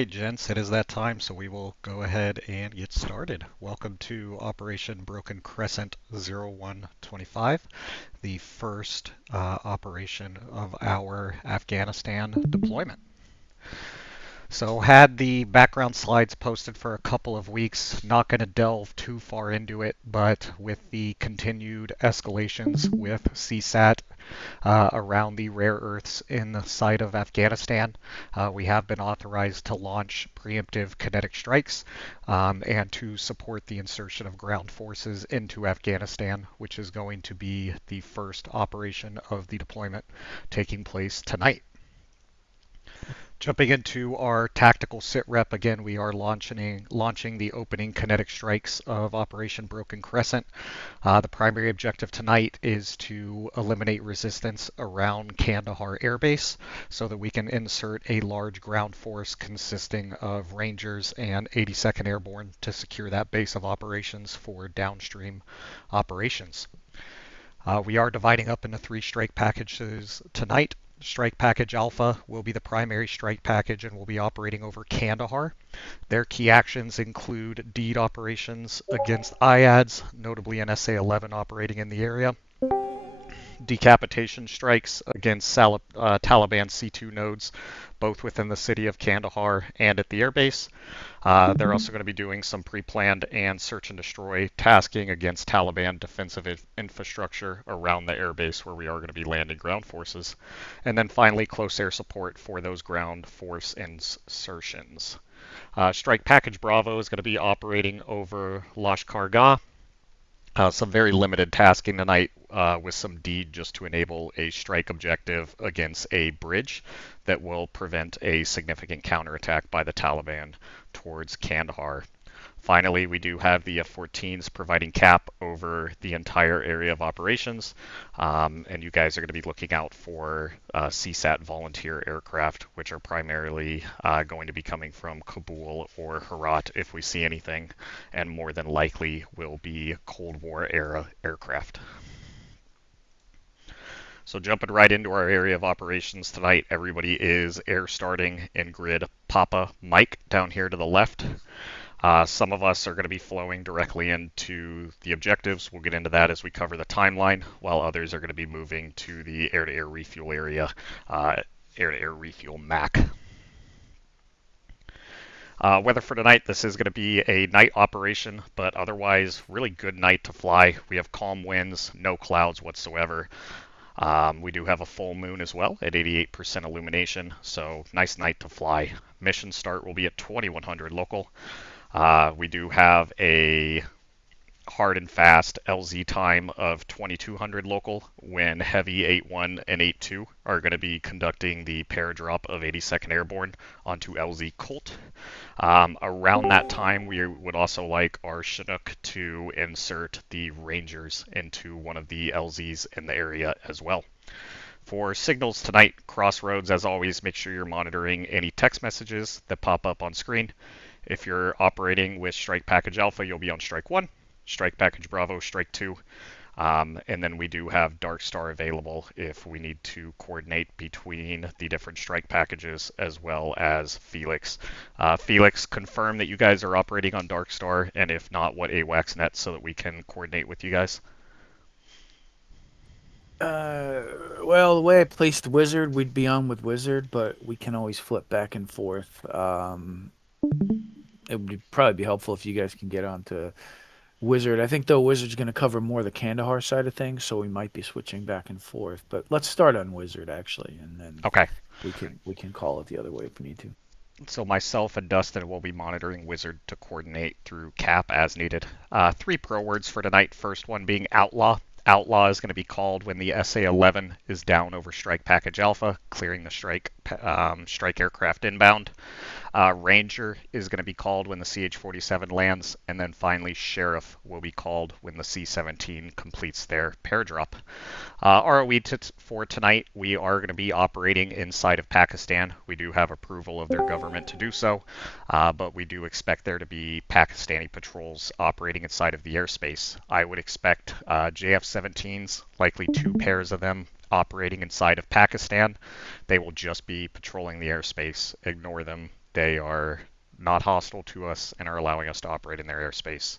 right, gents, it is that time, so we will go ahead and get started. Welcome to Operation Broken Crescent 0125, the first operation of our Afghanistan deployment. So had the background slides posted for a couple of weeks, not going to delve too far into it, but with the continued escalations with CSAT around the rare earths in the site of Afghanistan, we have been authorized to launch preemptive kinetic strikes and to support the insertion of ground forces into Afghanistan, which is going to be the first operation of the deployment taking place tonight. Jumping into our tactical sit rep, again, we are launching the opening kinetic strikes of Operation Broken Crescent. The primary objective tonight is to eliminate resistance around Kandahar Air Base so that we can insert a large ground force consisting of Rangers and 82nd Airborne to secure that base of operations for downstream operations. We are dividing up into 3 strike packages tonight. Strike Package Alpha will be the primary strike package and will be operating over Kandahar. Their key actions include deed operations against IADs, notably an SA-11 operating in the area, decapitation strikes against Taliban C2 nodes, both within the city of Kandahar and at the airbase. They're also going to be doing some pre-planned and search and destroy tasking against Taliban defensive infrastructure around the airbase where we are going to be landing ground forces. And then finally, close air support for those ground force insertions. Strike Package Bravo is going to be operating over Lashkar Gah. Some very limited tasking tonight with some deed just to enable a strike objective against a bridge that will prevent a significant counterattack by the Taliban towards Kandahar. Finally, we do have the F-14s providing cap over the entire area of operations, and you guys are going to be looking out for CSAT volunteer aircraft, which are primarily going to be coming from Kabul or Herat if we see anything, and more than likely will be Cold War era aircraft. So jumping right into our area of operations tonight, everybody is air starting in grid Papa Mike down here to the left. Some of us are going to be flowing directly into the objectives. We'll get into that as we cover the timeline, while others are going to be moving to the air-to-air refuel area, air-to-air refuel MAC. Weather for tonight, this is going to be a night operation, but otherwise really good night to fly. We have calm winds, no clouds whatsoever. We do have a full moon as well at 88% illumination, so nice night to fly. Mission start will be at 2100 local. We do have a hard and fast LZ time of 2200 local when Heavy 8-1 and 8-2 are going to be conducting the paradrop of 82nd Airborne onto LZ Colt. Around that time, we would also like our Chinook to insert the Rangers into one of the LZs in the area as well. For signals tonight, Crossroads, as always, make sure you're monitoring any text messages that pop up on screen. If you're operating with Strike Package Alpha, you'll be on Strike 1, Strike Package Bravo, Strike 2, and then we do have Dark Star available if we need to coordinate between the different strike packages as well as Felix. Felix, confirm that you guys are operating on Dark Star, and if not, what AWACS net so that we can coordinate with you guys? Well, the way I placed Wizard, we'd be on with Wizard, but we can always flip back and forth. It would probably be helpful if you guys can get onto Wizard. I think though Wizard's going to cover more the Kandahar side of things, so we might be switching back and forth. But let's start on Wizard actually, and then Okay. we can call it the other way if we need to. So myself and Dustin will be monitoring Wizard to coordinate through CAP as needed. 3 pro words for tonight. First one being Outlaw. Outlaw is going to be called when the SA-11 is down over Strike Package Alpha, clearing the strike aircraft inbound. Ranger is going to be called when the CH-47 lands, and then finally Sheriff will be called when the C-17 completes their paradrop. ROE for tonight, we are going to be operating inside of Pakistan. We do have approval of their government to do so, but we do expect there to be Pakistani patrols operating inside of the airspace. I would expect JF-17s, likely 2 pairs of them, operating inside of Pakistan. They will just be patrolling the airspace. Ignore them They are not hostile to us and are allowing us to operate in their airspace.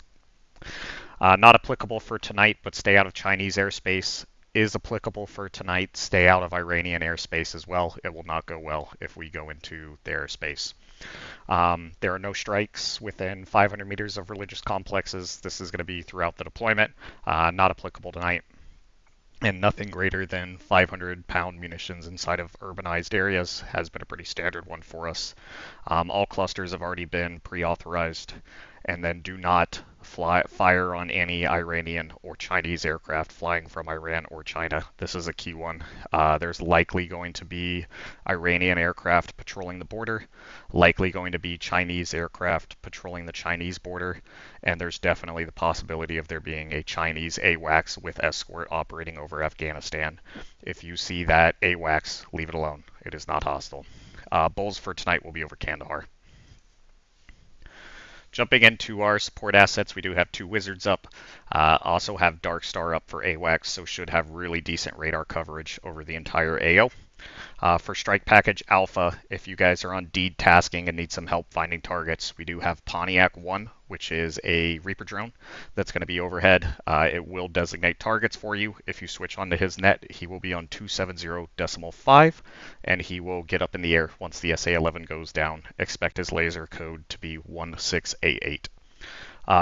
Not applicable for tonight, but stay out of Chinese airspace is applicable for tonight. Stay out of Iranian airspace as well. It will not go well if we go into their airspace. There are no strikes within 500 meters of religious complexes. This is going to be throughout the deployment. Not applicable tonight. And nothing greater than 500-pound munitions inside of urbanized areas has been a pretty standard one for us. All clusters have already been pre-authorized. And then do not fire on any Iranian or Chinese aircraft flying from Iran or China. This is a key one. There's likely going to be Iranian aircraft patrolling the border, likely going to be Chinese aircraft patrolling the Chinese border, and there's definitely the possibility of there being a Chinese AWACS with escort operating over Afghanistan. If you see that AWACS, leave it alone. It is not hostile. Bulls for tonight will be over Kandahar. Jumping into our support assets, we do have 2 Wizards up. Also have Dark Star up for AWACS, so should have really decent radar coverage over the entire AO. For Strike Package Alpha, if you guys are on deed tasking and need some help finding targets, we do have Pontiac 1, which is a Reaper drone that's going to be overhead. It will designate targets for you. If you switch onto his net, he will be on 270.5, and he will get up in the air once the SA-11 goes down. Expect his laser code to be 1688.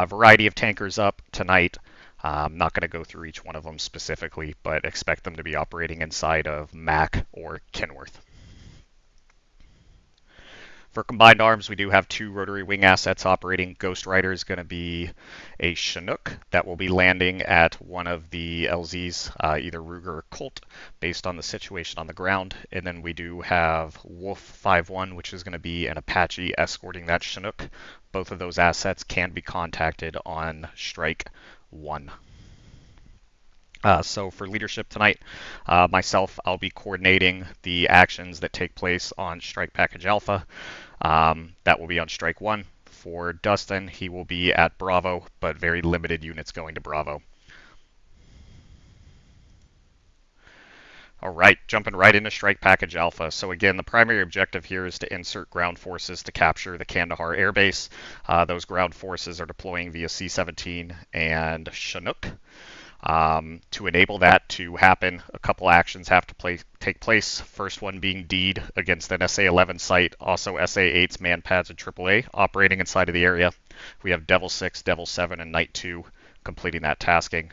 Variety of tankers up tonight. I'm not going to go through each one of them specifically, but expect them to be operating inside of Mac or Kenworth. For combined arms, we do have 2 rotary wing assets operating. Ghost Rider is going to be a Chinook that will be landing at one of the LZs, either Ruger or Colt, based on the situation on the ground. And then we do have Wolf 5-1, which is going to be an Apache escorting that Chinook. Both of those assets can be contacted on Strike 1. So for leadership tonight, myself, I'll be coordinating the actions that take place on Strike Package Alpha. That will be on Strike 1. For Dustin, he will be at Bravo, but very limited units going to Bravo. All right, jumping right into Strike Package Alpha. So again, the primary objective here is to insert ground forces to capture the Kandahar Air Base. Those ground forces are deploying via C-17 and Chinook. To enable that to happen, a couple actions have to take place. First one being deed against an SA-11 site, also SA-8s, man-pads, and AAA operating inside of the area. We have Devil 6, Devil 7, and Knight 2 completing that tasking.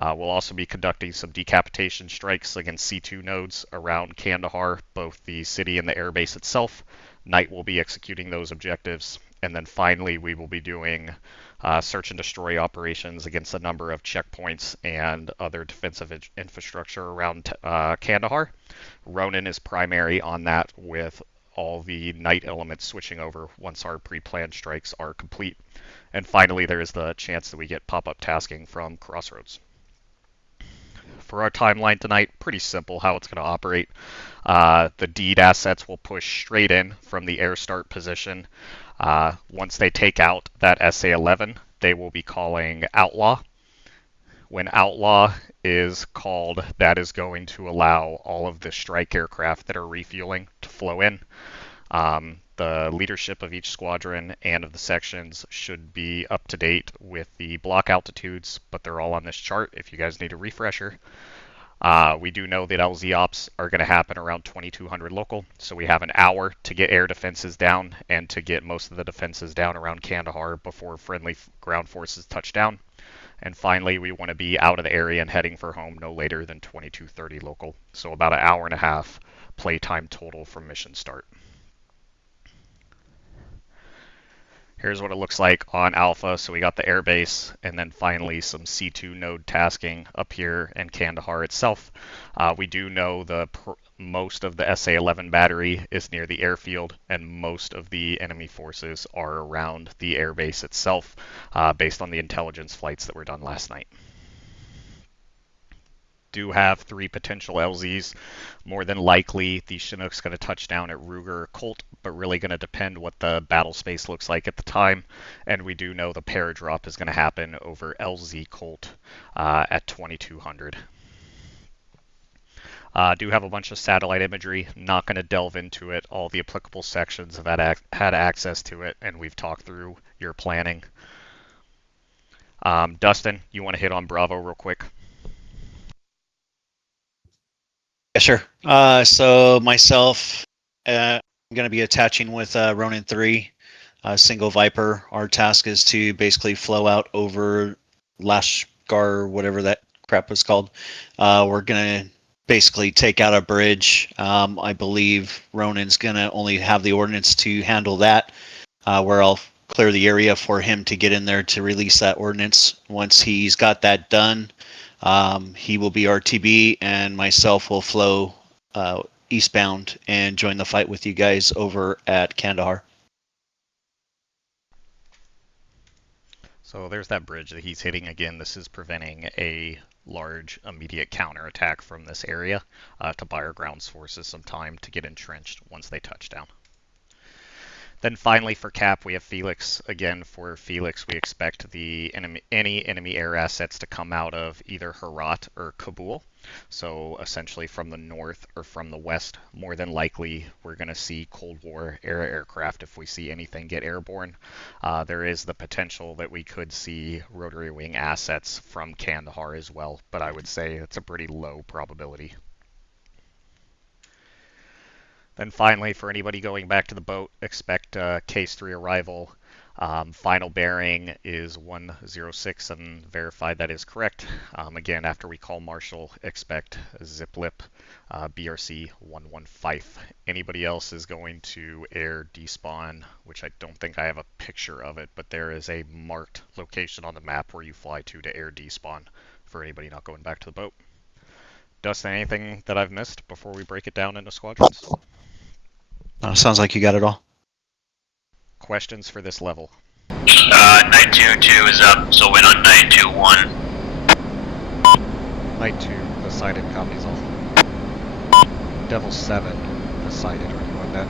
We'll also be conducting some decapitation strikes against C2 nodes around Kandahar, both the city and the airbase itself. Knight will be executing those objectives. And then finally, we will be doing search and destroy operations against a number of checkpoints and other defensive infrastructure around Kandahar. Ronin is primary on that, with all the night elements switching over once our pre-planned strikes are complete. And finally, there is the chance that we get pop-up tasking from Crossroads. For our timeline tonight, pretty simple how it's going to operate. The deed assets will push straight in from the air start position. Once they take out that SA-11, they will be calling OUTLAW. When OUTLAW is called, that is going to allow all of the strike aircraft that are refueling to flow in. The leadership of each squadron and of the sections should be up to date with the block altitudes, but they're all on this chart if you guys need a refresher. We do know that LZ ops are going to happen around 2200 local, so we have an hour to get air defenses down and to get most of the defenses down around Kandahar before friendly ground forces touch down. And finally, we want to be out of the area and heading for home no later than 2230 local, so about an hour and a half playtime total from mission start. Here's what it looks like on Alpha. So we got the airbase, and then finally some C2 node tasking up here in Kandahar itself. We do know most of the SA-11 battery is near the airfield, and most of the enemy forces are around the airbase itself, based on the intelligence flights that were done last night. Do have 3 potential LZs. More than likely, the Chinook's going to touch down at Ruger or Colt, but really going to depend what the battle space looks like at the time. And we do know the paradrop is going to happen over LZ Colt at 2200. Do have a bunch of satellite imagery. Not going to delve into it. All the applicable sections have had access to it, and we've talked through your planning. Dustin, you want to hit on Bravo real quick? Yeah, sure. So myself, I'm going to be attaching with Ronin 3, single Viper. Our task is to basically flow out over Lashkar, whatever that crap was called. We're going to basically take out a bridge. I believe Ronin's going to only have the ordnance to handle that, where I'll clear the area for him to get in there to release that ordnance. Once he's got that done, he will be RTB, and myself will flow eastbound and join the fight with you guys over at Kandahar. So there's that bridge that he's hitting again. This is preventing a large immediate counterattack from this area to buy our ground forces some time to get entrenched once they touch down. Then finally for Cap, we have Felix. Again, for Felix, we expect any enemy air assets to come out of either Herat or Kabul. So essentially from the north or from the west, more than likely we're going to see Cold War era aircraft if we see anything get airborne. There is the potential that we could see rotary wing assets from Kandahar as well, but I would say it's a pretty low probability. Then finally, for anybody going back to the boat, expect Case 3 arrival. Final bearing is 106 and verify that is correct. Again, after we call Marshal, expect Ziplip BRC 115. Anybody else is going to air despawn, which I don't think I have a picture of it, but there is a marked location on the map where you fly to air despawn for anybody not going back to the boat. Dustin, anything that I've missed before we break it down into squadrons? Sounds like you got it all. Questions for this level? 922 is up, so win on 921. Night 2, Poseidon copies all. Devil 7, Poseidon, are you on that?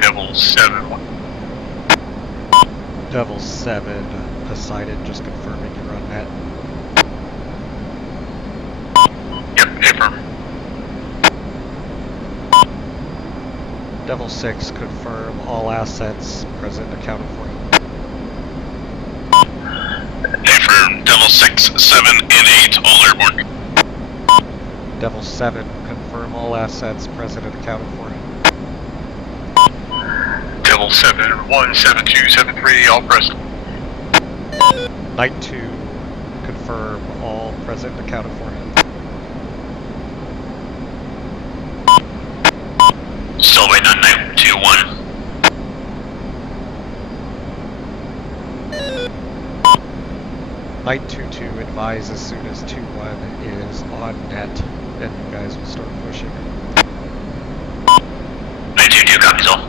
Devil 7. Devil 7, Poseidon, just confirming you're on that. Yep, confirm. Devil 6, confirm all assets present accounted for. Confirm. Devil 6, 7, and 8, all airborne. Devil 7, confirm all assets present and accounted for. Devil 7, 1, 7, 2, 7, 3, all present. Night 2, confirm all present and accounted for. Still waiting on 921. Night 2-2, advise as soon as 2-1 is on net, and you guys will start pushing. 922 copies all.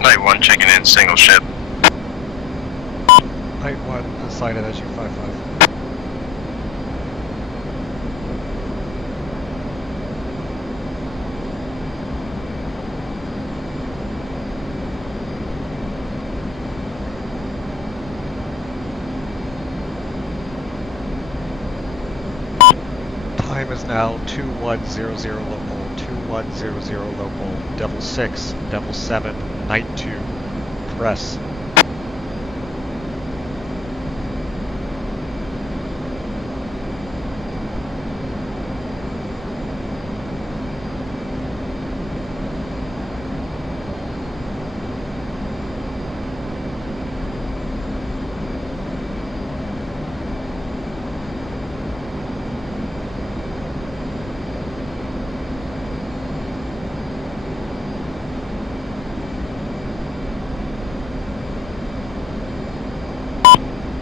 Night 1 checking in, single ship. Night 1, Poseidon as you 5-5. Time is now 2100 local, 2100 local, Devil 6, Devil 7, Night 2, press.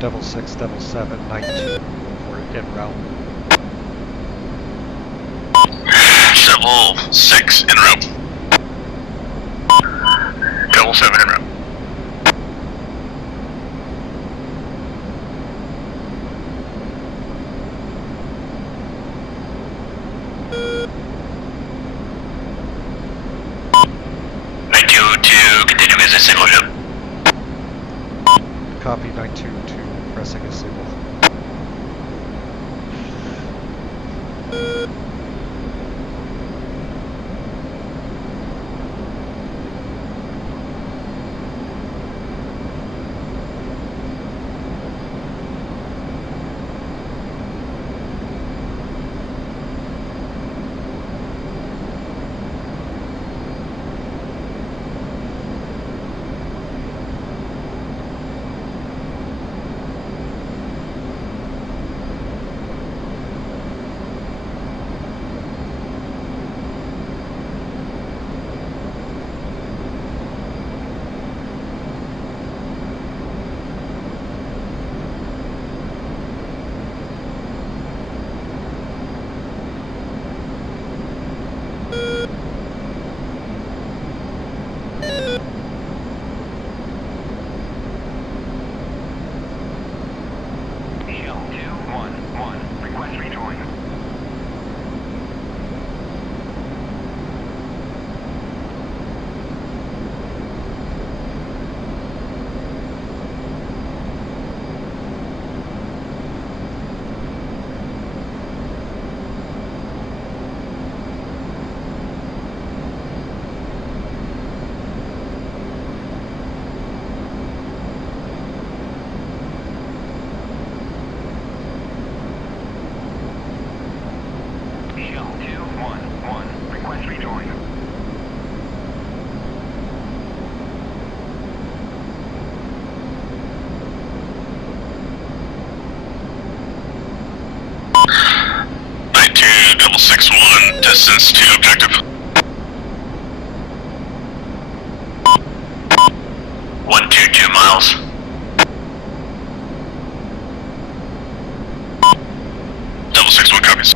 Devil 6, Devil 7, Night 2 for en route. Devil 6 en route. Devil 7 en route. Night 2 to continue as a single ship. Copy 92 to pressing a signal. Devil 6-1, distance to objective. 122 miles. Devil 6-1 copies.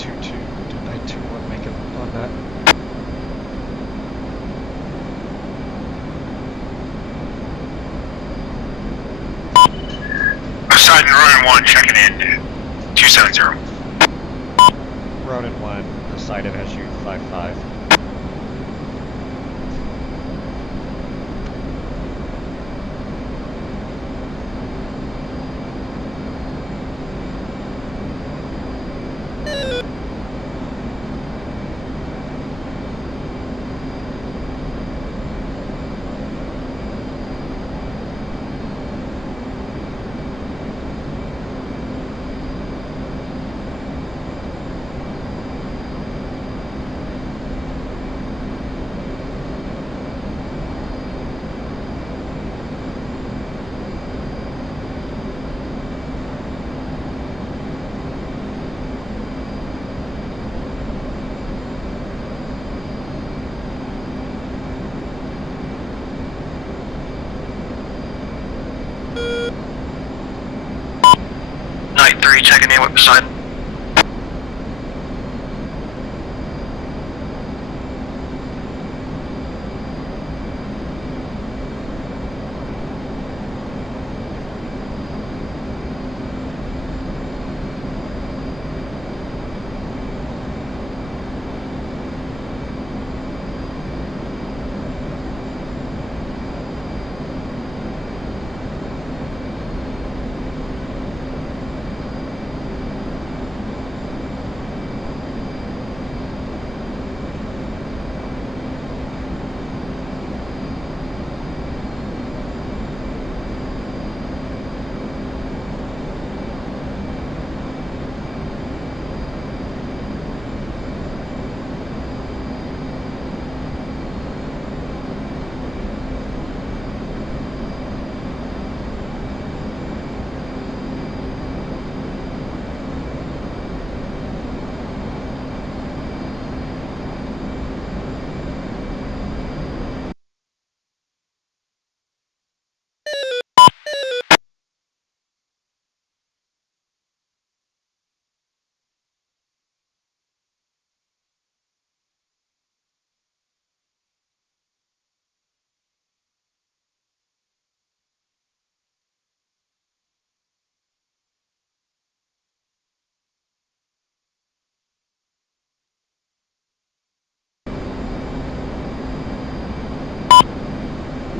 2-2. Did Knight 2-1 make it on that? Poseidon Ronin 1 checking in. 270. Ronin 1, Poseidon has you 5-5. Knight 3 checking in with Poseidon.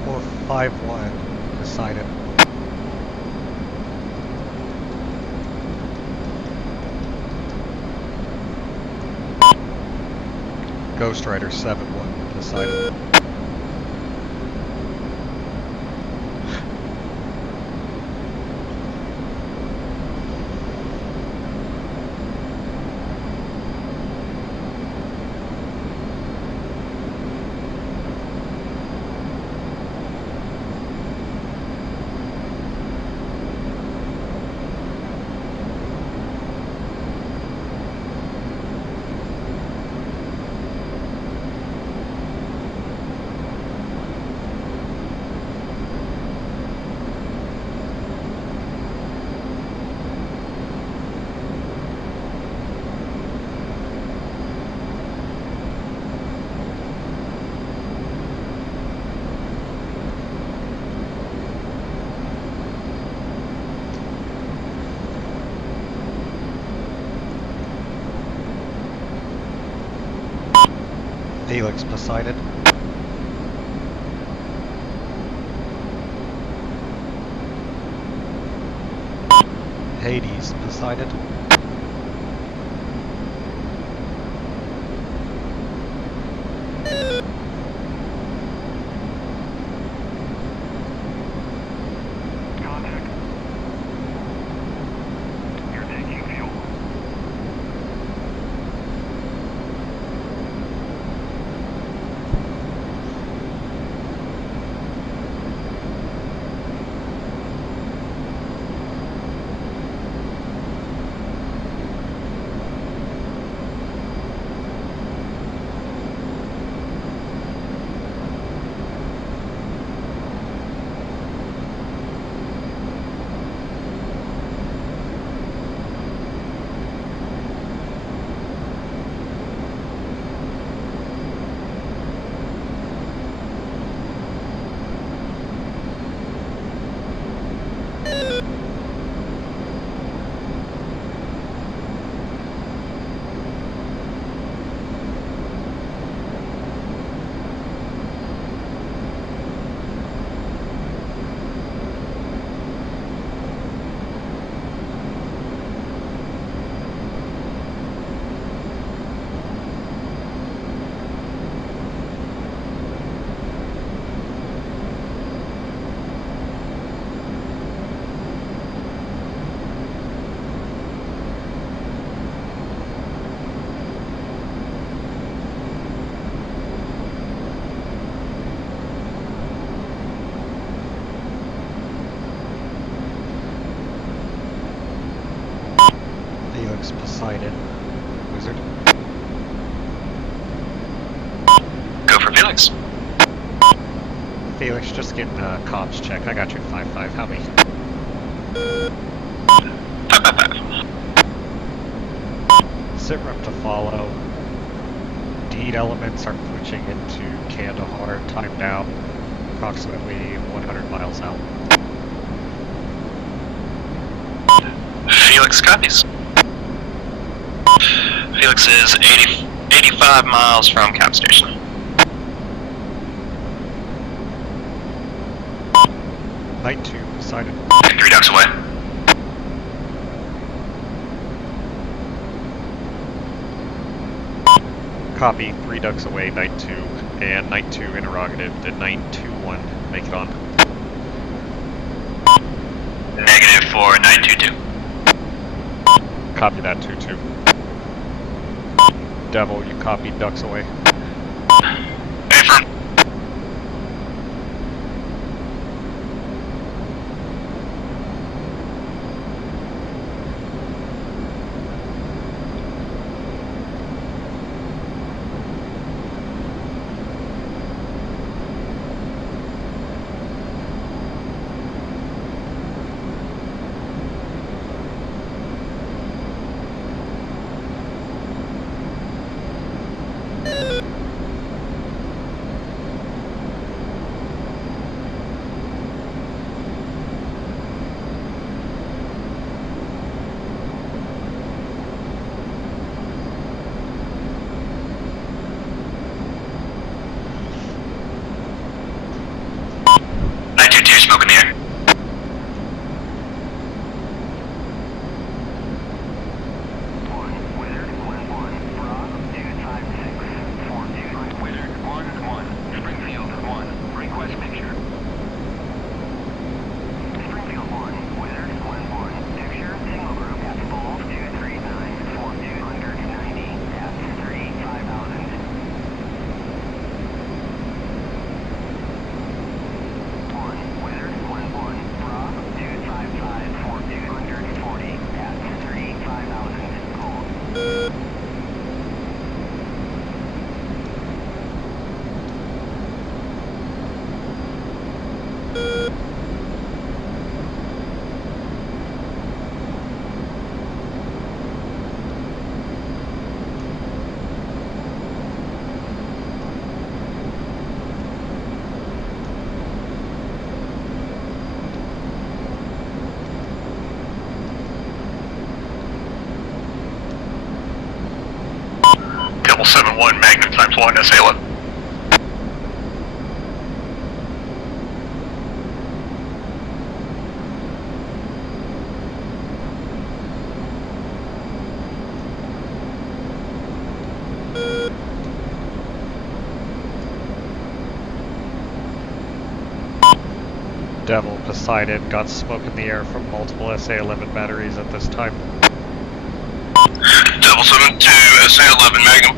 Or 5-1, Poseidon. Ghost Rider 7-1, Poseidon. Helix Poseidon. Hades Poseidon. Contact. You're taking fuel. Poseidon. Wizard. Go for Felix. Felix, just getting a comms check. I got you 5-5. How many? 555. Sit rep to follow. Deed elements are pushing into Kandahar. Time now. Approximately 100 miles out. Felix copies. Felix is 85 miles from Cap Station. Night 2, Poseidon. 3 ducks away. Copy, 3 ducks away, Night 2. And Night 2 interrogative. Did Night 2-1 make it on? Negative for 922. Copy that 2-2. Devil, you copied ducks away. Affirm. Smoke in the air. Double 7-1 Magnum times 1 SA-11. Devil, Poseidon, got smoke in the air from multiple SA-11 batteries at this time. Double 7-2 SA-11 Magnum.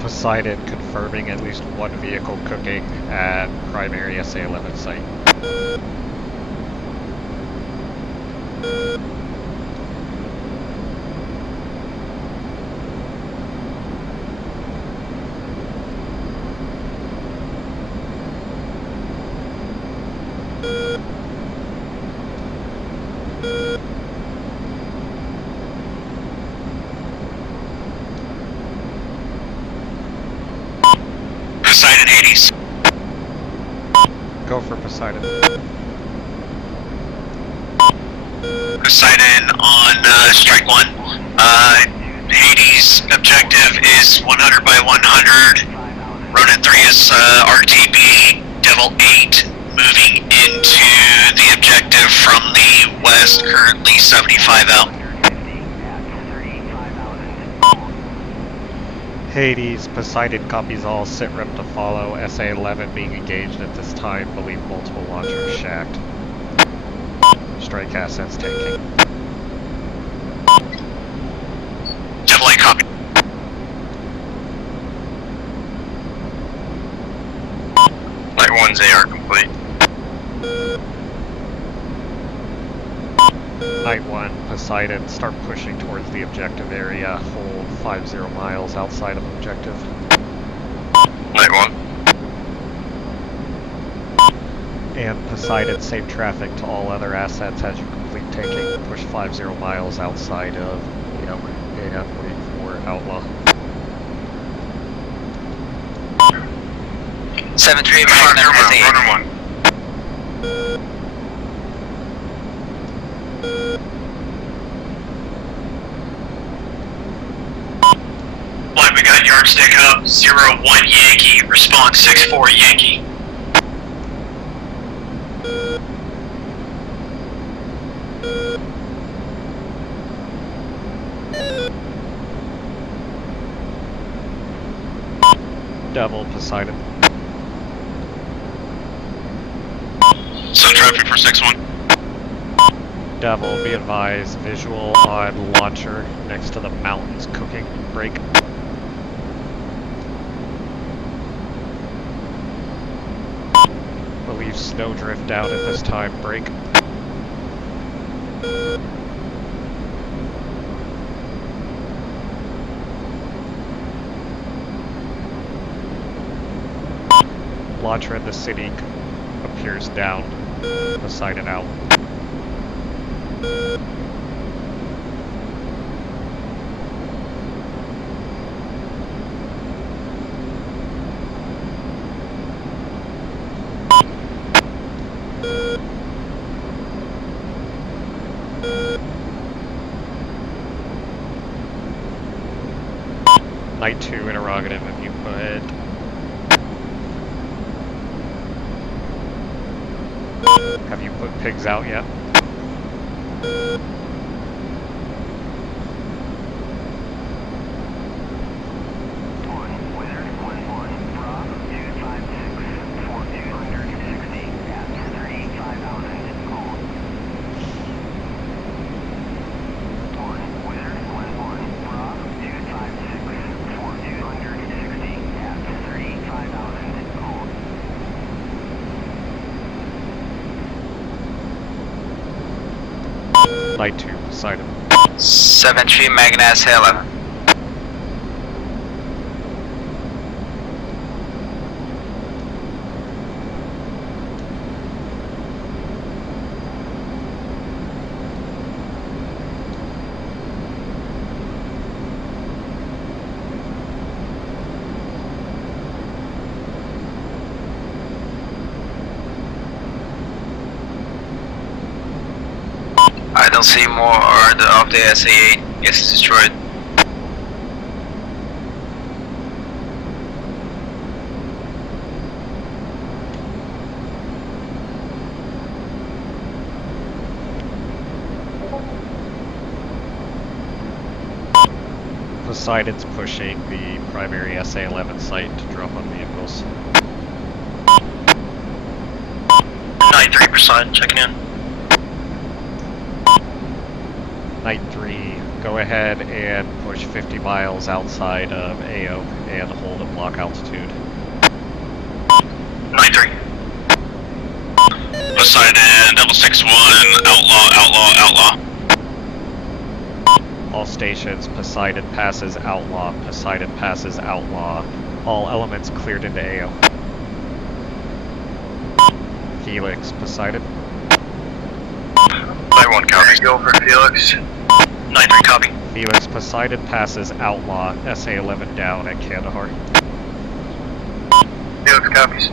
Poseidon confirming at least one vehicle cooking at primary SA-11 site. Poseidon 80s. Go for Poseidon. Poseidon on strike 1. Hades objective is 100 by 100. Ronin 3 is RTB. Devil 8 moving into the objective from the west, currently 75 out. Hades, Poseidon copies all, sit rep to follow, SA-11 being engaged at this time, believe multiple launchers shacked. Strike assets taking. Devil 8 copy. Light 1's AR complete. Night 1, Poseidon, start pushing towards the objective area, hold 50 miles outside of objective. Light 1. And Poseidon, save traffic to all other assets as you complete taking, push 50 miles outside of, and wait for Outlaw. 7-3 Runner 1. Light, we got yardstick up, 01 Yankee, response 64 Yankee. Devil, Poseidon. Send traffic for 6-1. Devil, be advised, visual on launcher next to the mountains cooking, break. Believe snowdrift out at this time, break. Launcher in the city appears down. Poseidon out. Night 2 interrogative if you put. Have you put pigs out yet? Night 2, Poseidon. 7-3 Magnus 11. I don't see more of the SA-8 gets destroyed. Poseidon's pushing the primary SA-11 site to drop on vehicles. 93% checking in. Night 3, go ahead and push 50 miles outside of AO and hold at block altitude. 93. Poseidon, Devil 6-1, outlaw. All stations, Poseidon passes outlaw, Poseidon passes outlaw. All elements cleared into AO. Felix, Poseidon. Light 1 copy. Go for Felix. 93 copy. Felix, Poseidon passes outlaw, SA-11 down at Kandahar. Felix copies.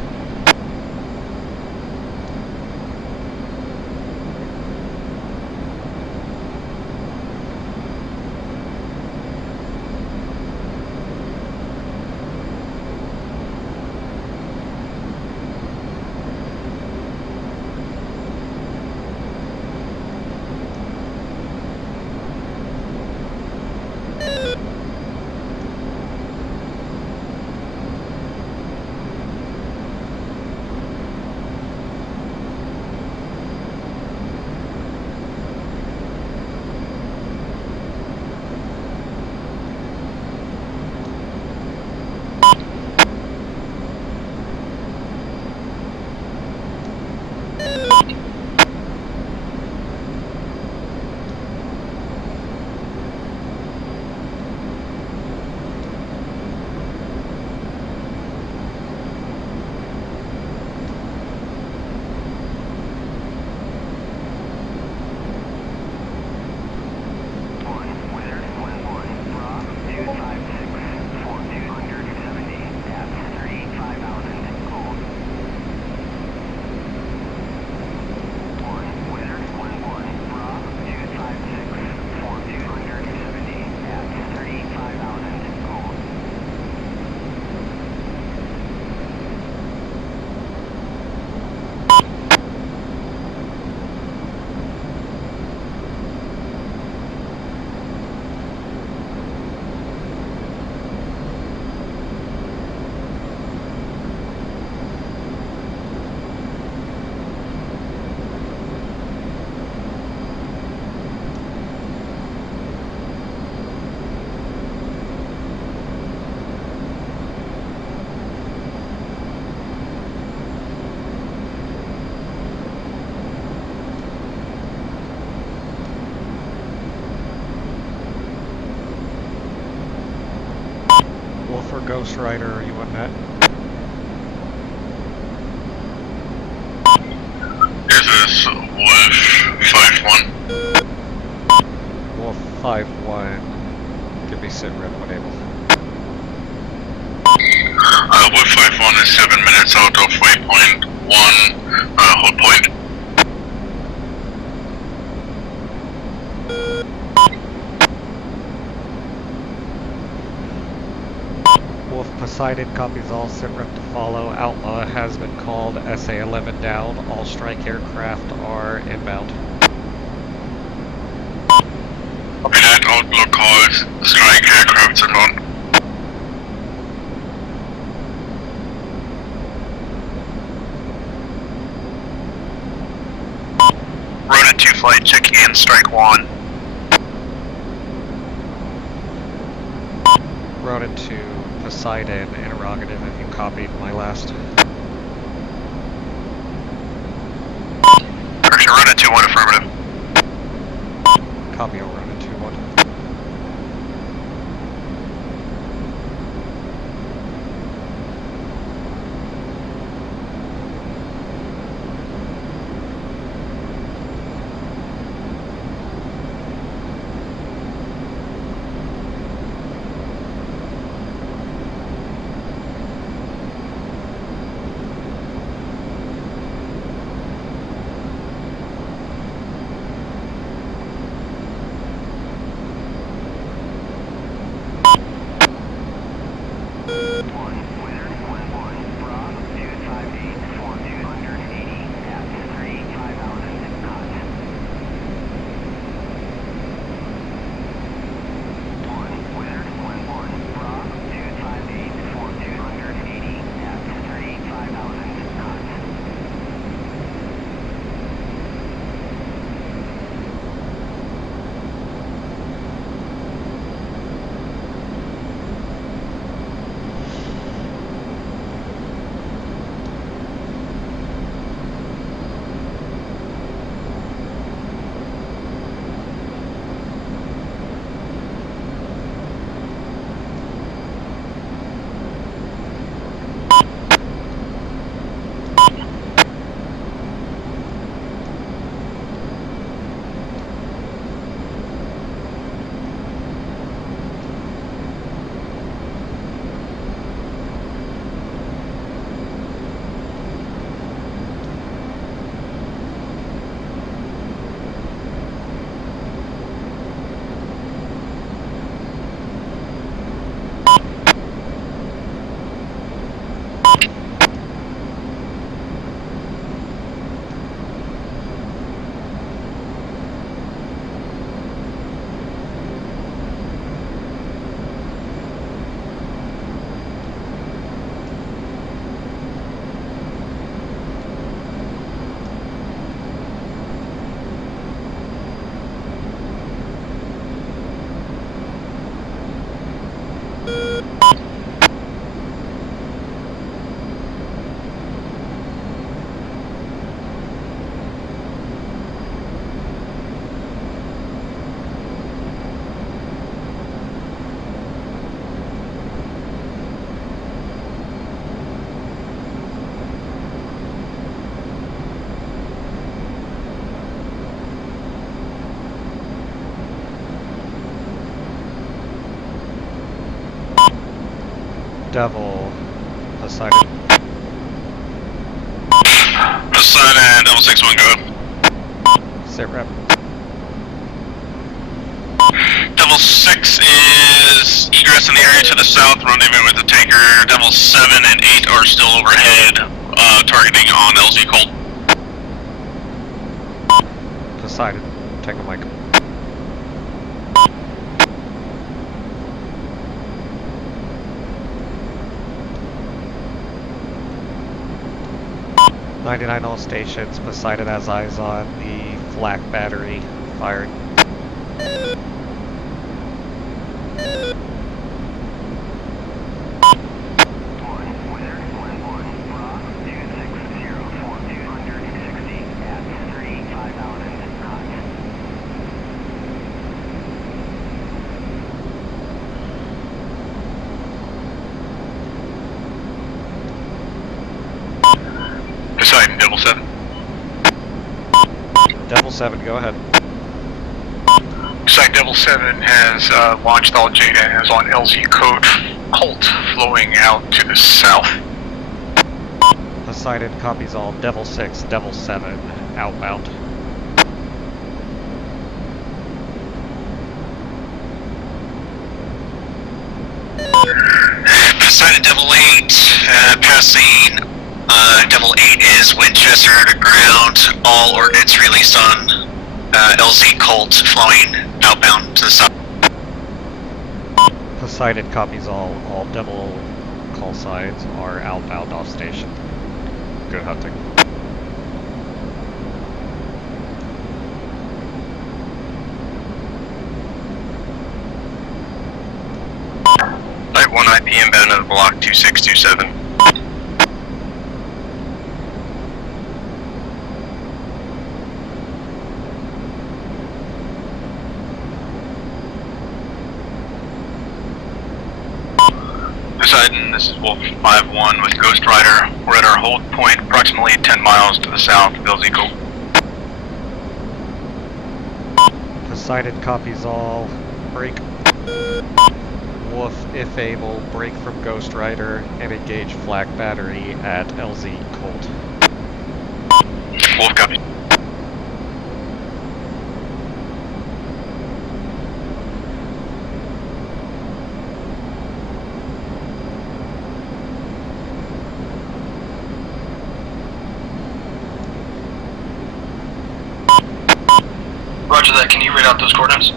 Ghost Rider, are you on net? This is Wolf 5-1. Wolf 5-1. Give me sit rep when able. Wolf 5-1 is 7 minutes out of waypoint 1, hold point. Wolf Poseidon copies all, sit rep to follow. Outlaw has been called, SA-11 down. All strike aircraft are inbound. Copy that, Outlaw calls, strike aircraft inbound. Ronin 2 flight checking in, strike 1. Ronin to Poseidon, interrogative if you copied my last. Correction, Ronin 2-1 affirmative. Copy all Ronin 2-1. Devil, Poseidon. Poseidon, Devil 6-1, go. Sit rep. Devil 6 is egress in the area to the south, rendezvous with the tanker. Devil 7 and 8 are still overhead, targeting on LZ Colt. Poseidon, take a mic. "99 all stations, Poseidon has eyes on the flak battery, fired." Devil 7. Devil 7, go ahead. Looks like Devil 7 has launched all Jada and is on LZ code Colt flowing out to the south. Poseidon copies all. Devil 6, Devil 7, outbound. Poseidon Devil 8, passing. Devil 8 is Winchester to ground. All ordnance released on LZ Colt flowing outbound to the south. Poseidon copies all. All Devil call signs are outbound off station. Good hunting. Type 1 IP inbound of block 2627. Poseidon, this is Wolf 5-1 with Ghost Rider. We're at our hold point approximately 10 miles to the south of Ilzico. Poseidon copies all. Break. Wolf, if able, break from Ghost Rider and engage flak battery at LZ Colt. Wolf copy. Roger that, can you read out those coordinates?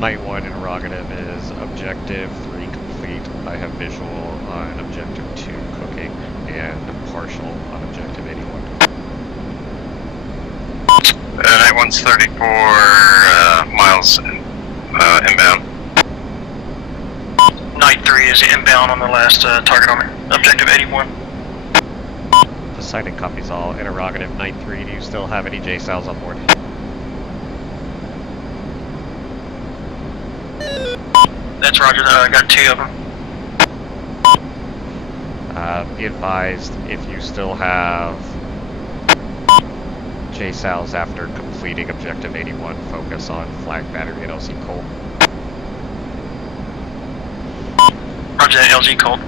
Night 1 interrogative is objective 3 complete. I have visual on objective 2 cooking and partial on objective 81. Night 1's 34 miles inbound. Night 3 is inbound on the last target on me. Objective 81. Poseidon copies all. Interrogative Night 3, do you still have any JSOWs on board? That's Roger, I got 2 of them. Be advised, if you still have JSOWs after completing objective 81, focus on flag battery at LZ Colt. Roger that, LZ Colt.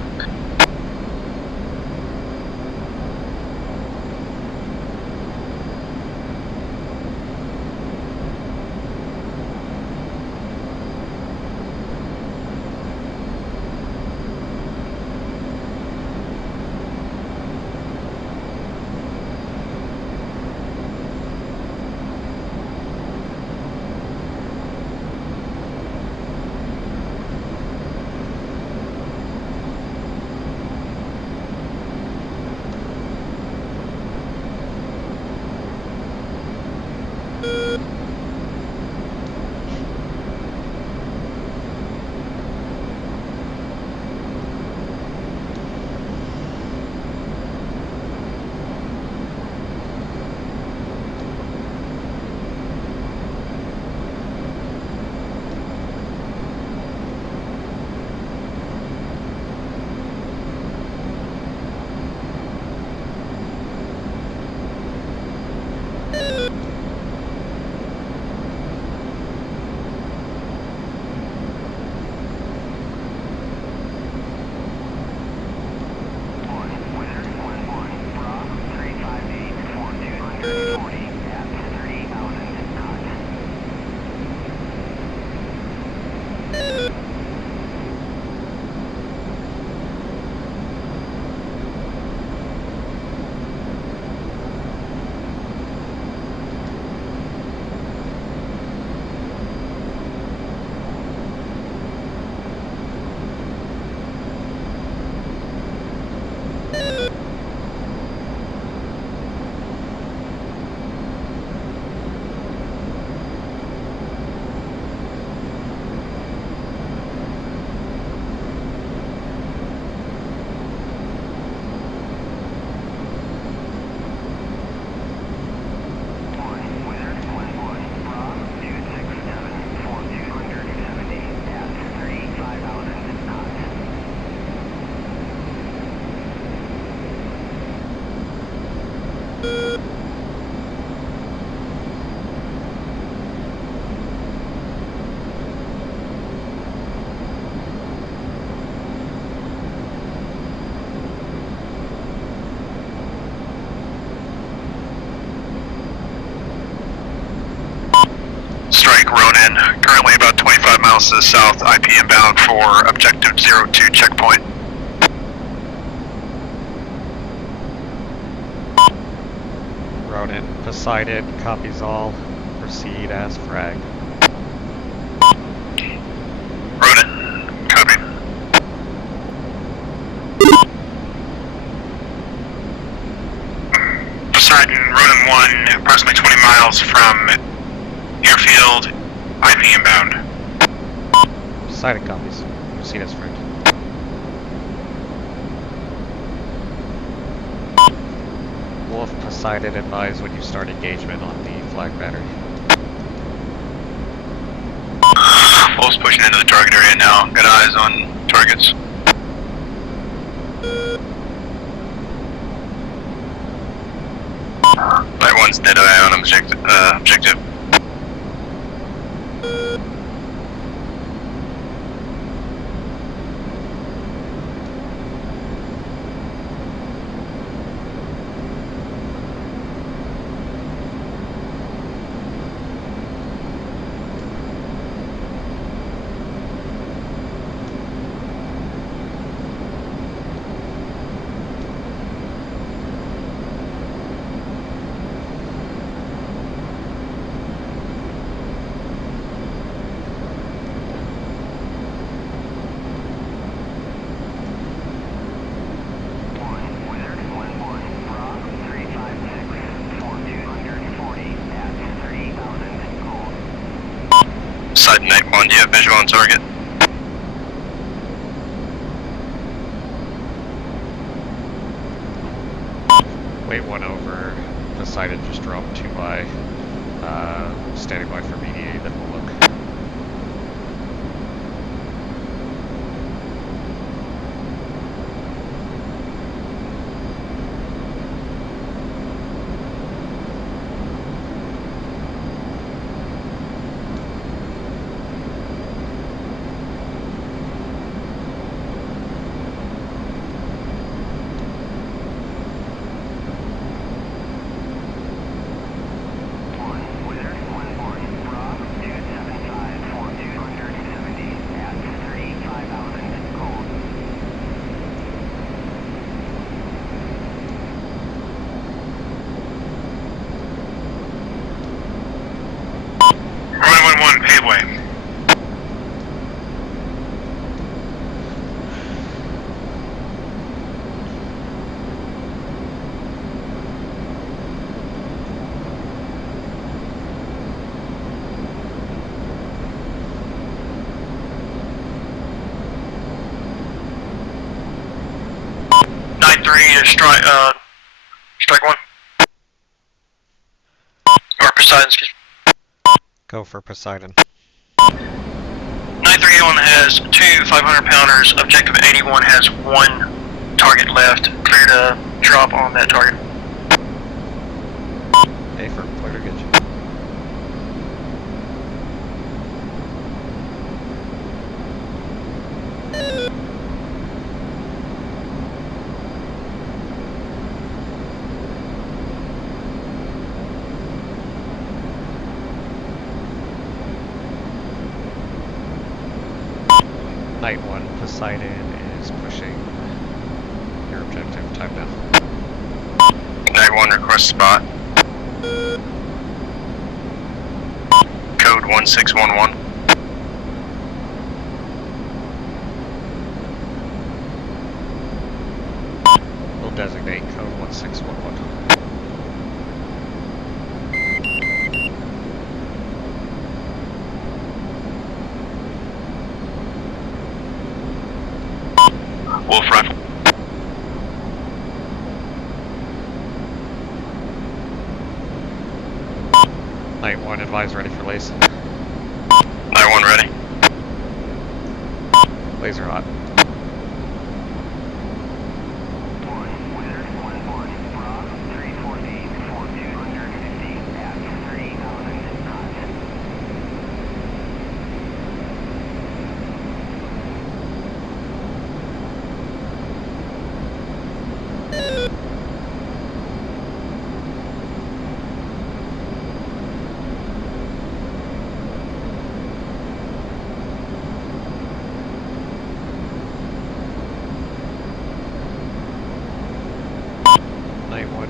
Win. Currently about 25 miles to the south, IP inbound for objective 02 checkpoint. Ronin, Poseidon, copies all. Proceed as frag. Ronin, copy. Poseidon, Ronin 1, approximately 20 miles from Airfield, IP inbound. Poseidon copies. Proceed as frag. Wolf, Poseidon, advise when you start engagement on the flag battery. Wolf's pushing into the target area now. Got eyes on targets. Light 1's dead eye on objective. Side Night 1, do you have visual on target? Wait 1 over. Poseidon just dropped 2 by. Standing by for VDA, then we'll look. Paveway. Strike 1. Or Poseidon, excuse me. Go for Poseidon. 9381 has 2 500-pounders. Objective 81 has 1 target left. Clear to drop on that target. A for pointer gauge. Night 1, Poseidon is pushing your objective. Time now. Night 1, request spot. Code 1611. We'll designate code 1611. Wolf rifle. Night 1, advise ready for lace. Night 1 ready. Laser hot.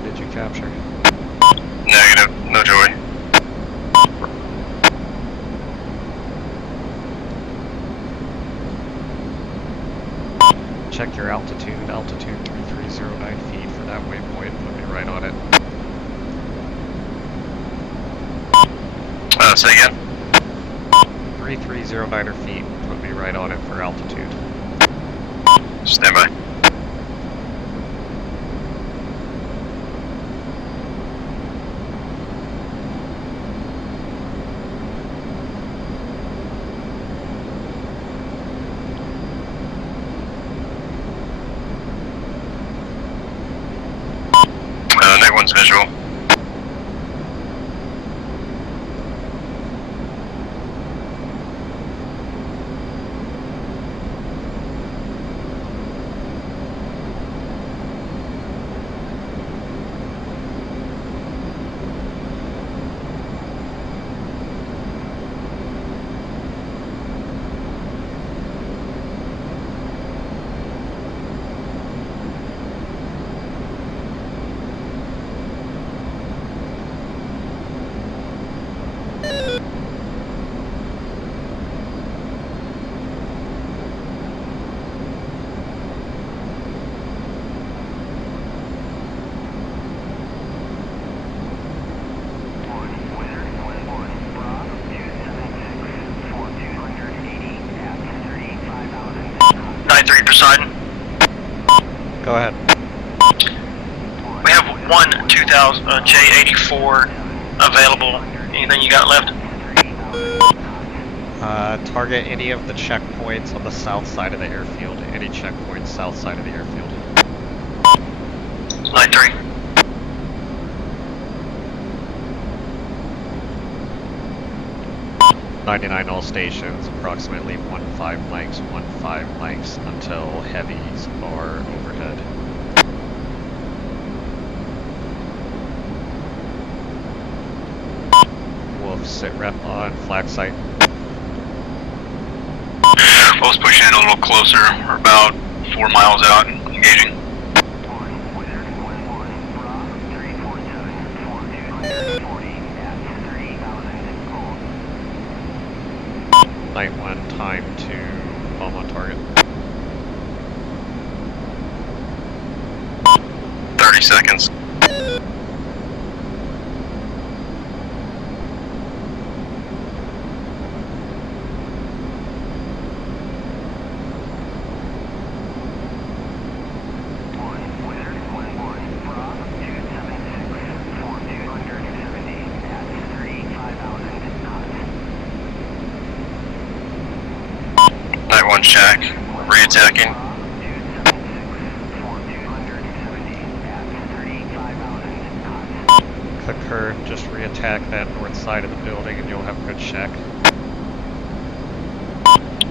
did you capture? Negative, no joy. Check your altitude. Altitude 3309 feet for that waypoint. Put me right on it. Say again? 3309 feet. Put me right on it for altitude. Stand by. Night one's visual. Poseidon. Go ahead. We have one 2000 J84 available. Anything you got left? Target any of the checkpoints on the south side of the airfield. Any checkpoints south side of the airfield. Line 3. .99 all stations, approximately 15 mics until heavies are overhead. Wolf, sit rep on flag site. Wolf's pushing in a little closer. We're about 4 miles out and engaging. Night 1, time to bomb on target. 30 seconds. Night 1 shack, re-attacking. Concur, just re-attack that north side of the building and you'll have a good shack.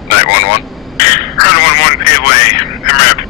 Night 1-1. Run 1-1, A-way, MRAP.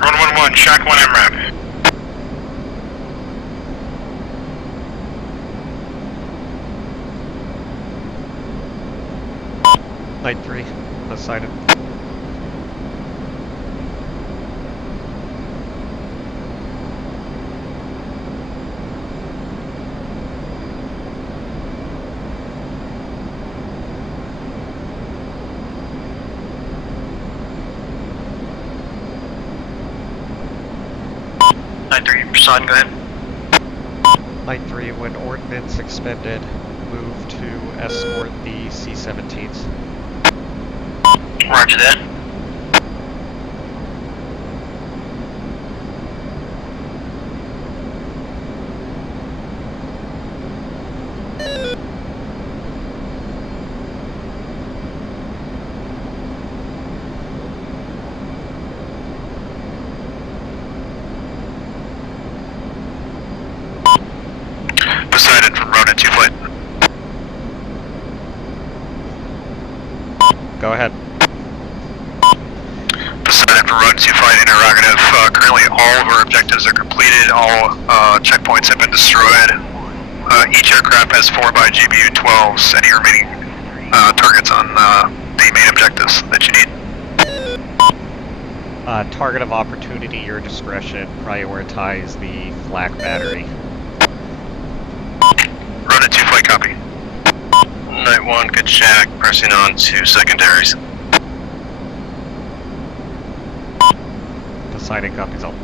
Run 1-1, shack 1 MRAP. Night 3, Poseidon. Night 3, Poseidon, go ahead. Night 3, when ordnance expended, move to escort the C-17s. Roger that. Poseidon from Ronin 2 flight. Go ahead. Poseidon from Ronin 2 flight, interrogative. Currently all of our objectives are completed, all checkpoints have been destroyed. Each aircraft has 4x GBU-12s. Any remaining targets on the main objectives that you need? Target of opportunity, your discretion. Prioritize the flak battery. Ronin 2 flight, copy. Night 1, good check. Pressing on to secondaries. Poseidon copies all.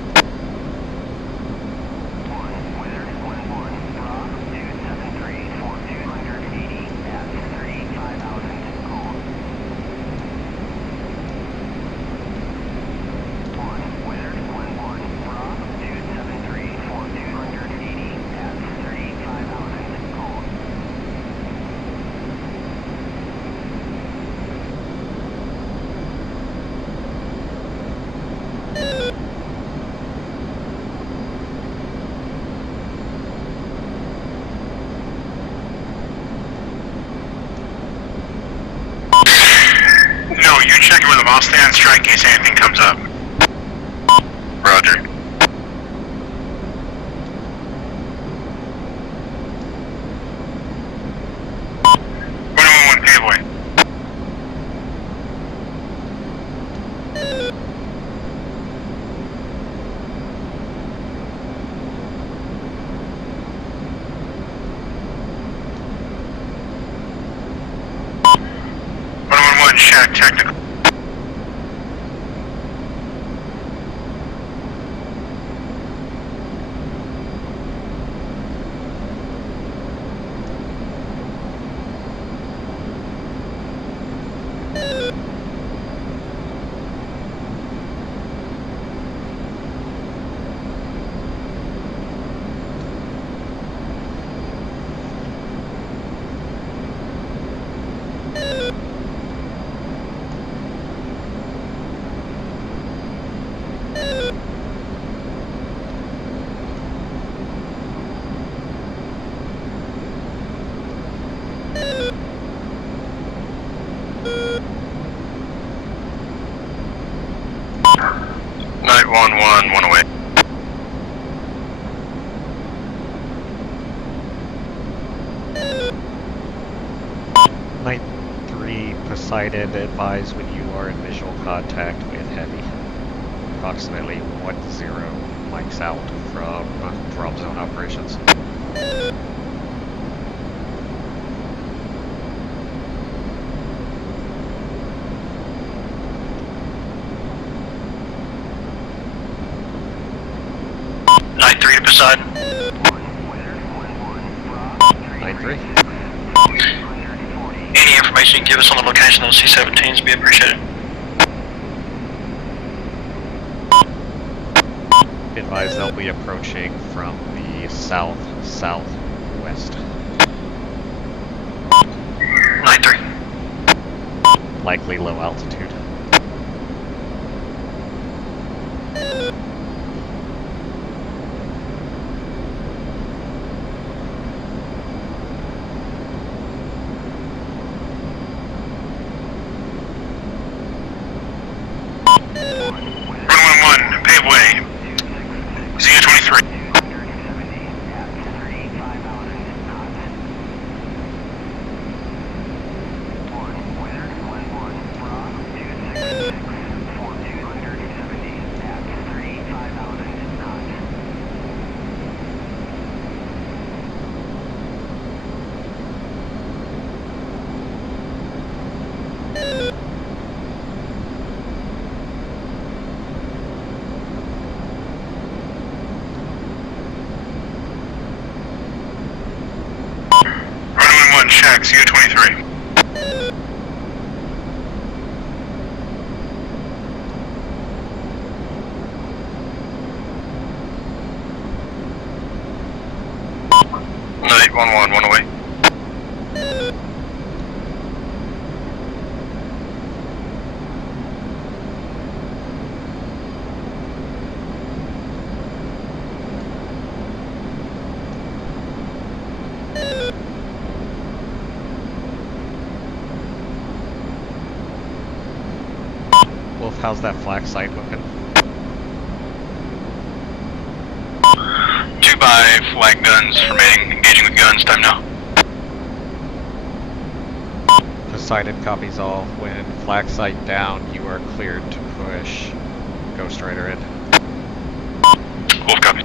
No, you check in with them. I'll stay on strike in case anything comes up. Roger. Pave away. Shack technical. Night 1-1, 1 away. Night 3, Poseidon, advise when you are in visual contact with Heavy. Approximately 10 mics out from drop zone operations. Night 3 to Poseidon. Night 3. Any information you can give us on the location of those C-17s would be appreciated. Advise they'll be approaching from the south-southwest. Night 3. Likely low altitude. C-23. Night 1-1, 1 away. how's that flak sight looking? 2 by flag guns remaining. Engaging with guns. Time now. Poseidon copies all. When flak sight down, you are cleared to push Ghost Rider in. Wolf copy.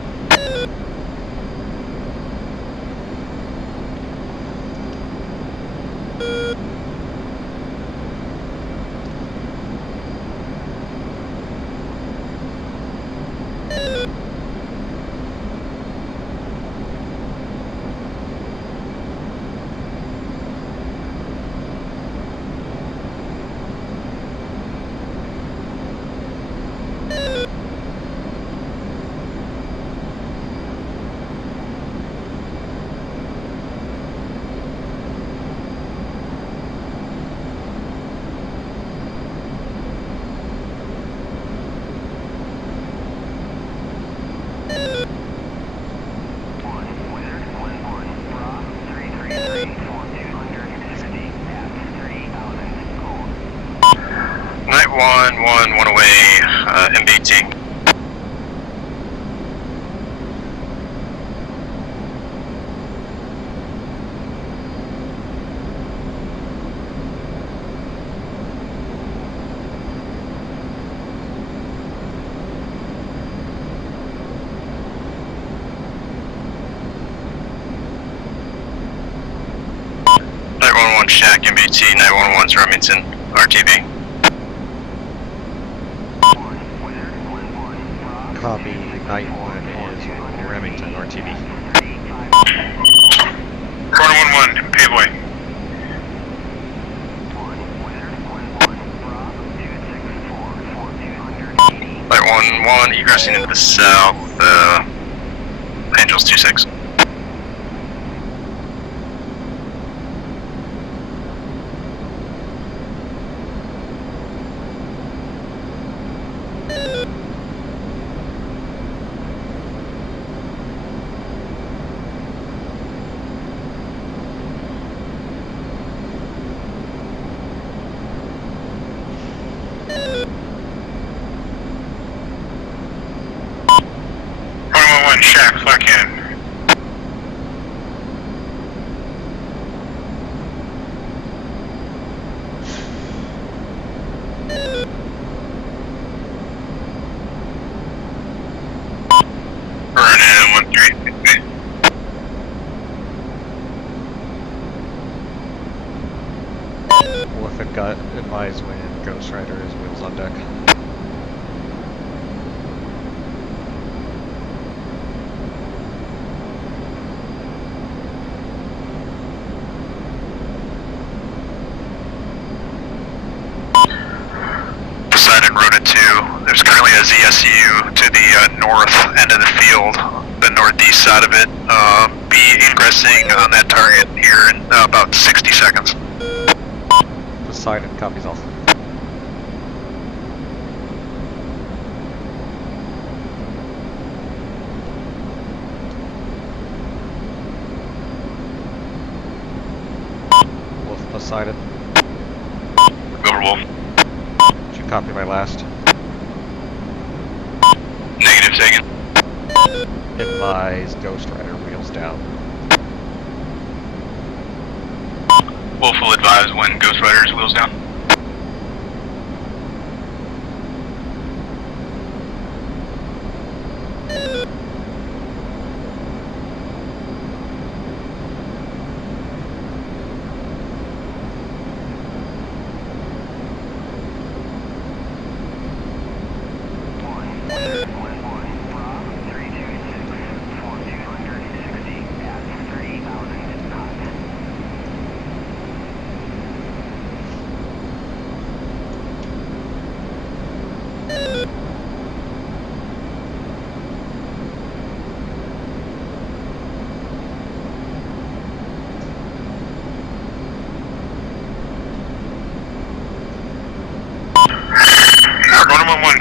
One away, MBT. Shack, MBT, 911's Remington, RTV. Copy, Night 1 is Remington, RTV. Corner 1-1, paveway. Light 1-1, egressing into the south, Angels 2-6. Shack, flag cannon. Burn in 1-3. Wolf and Gut advise when Ghost Rider is wheels on deck. There's currently a ZSU to the north end of the field, the northeast side of it. Be ingressing on that target here in about 60 seconds. Poseidon copies all. Wolf Poseidon. Over Wolf. Did you copy my last? Negative taken. Advise Ghost Rider wheels down. Wolf will advise when Ghost Rider's wheels down.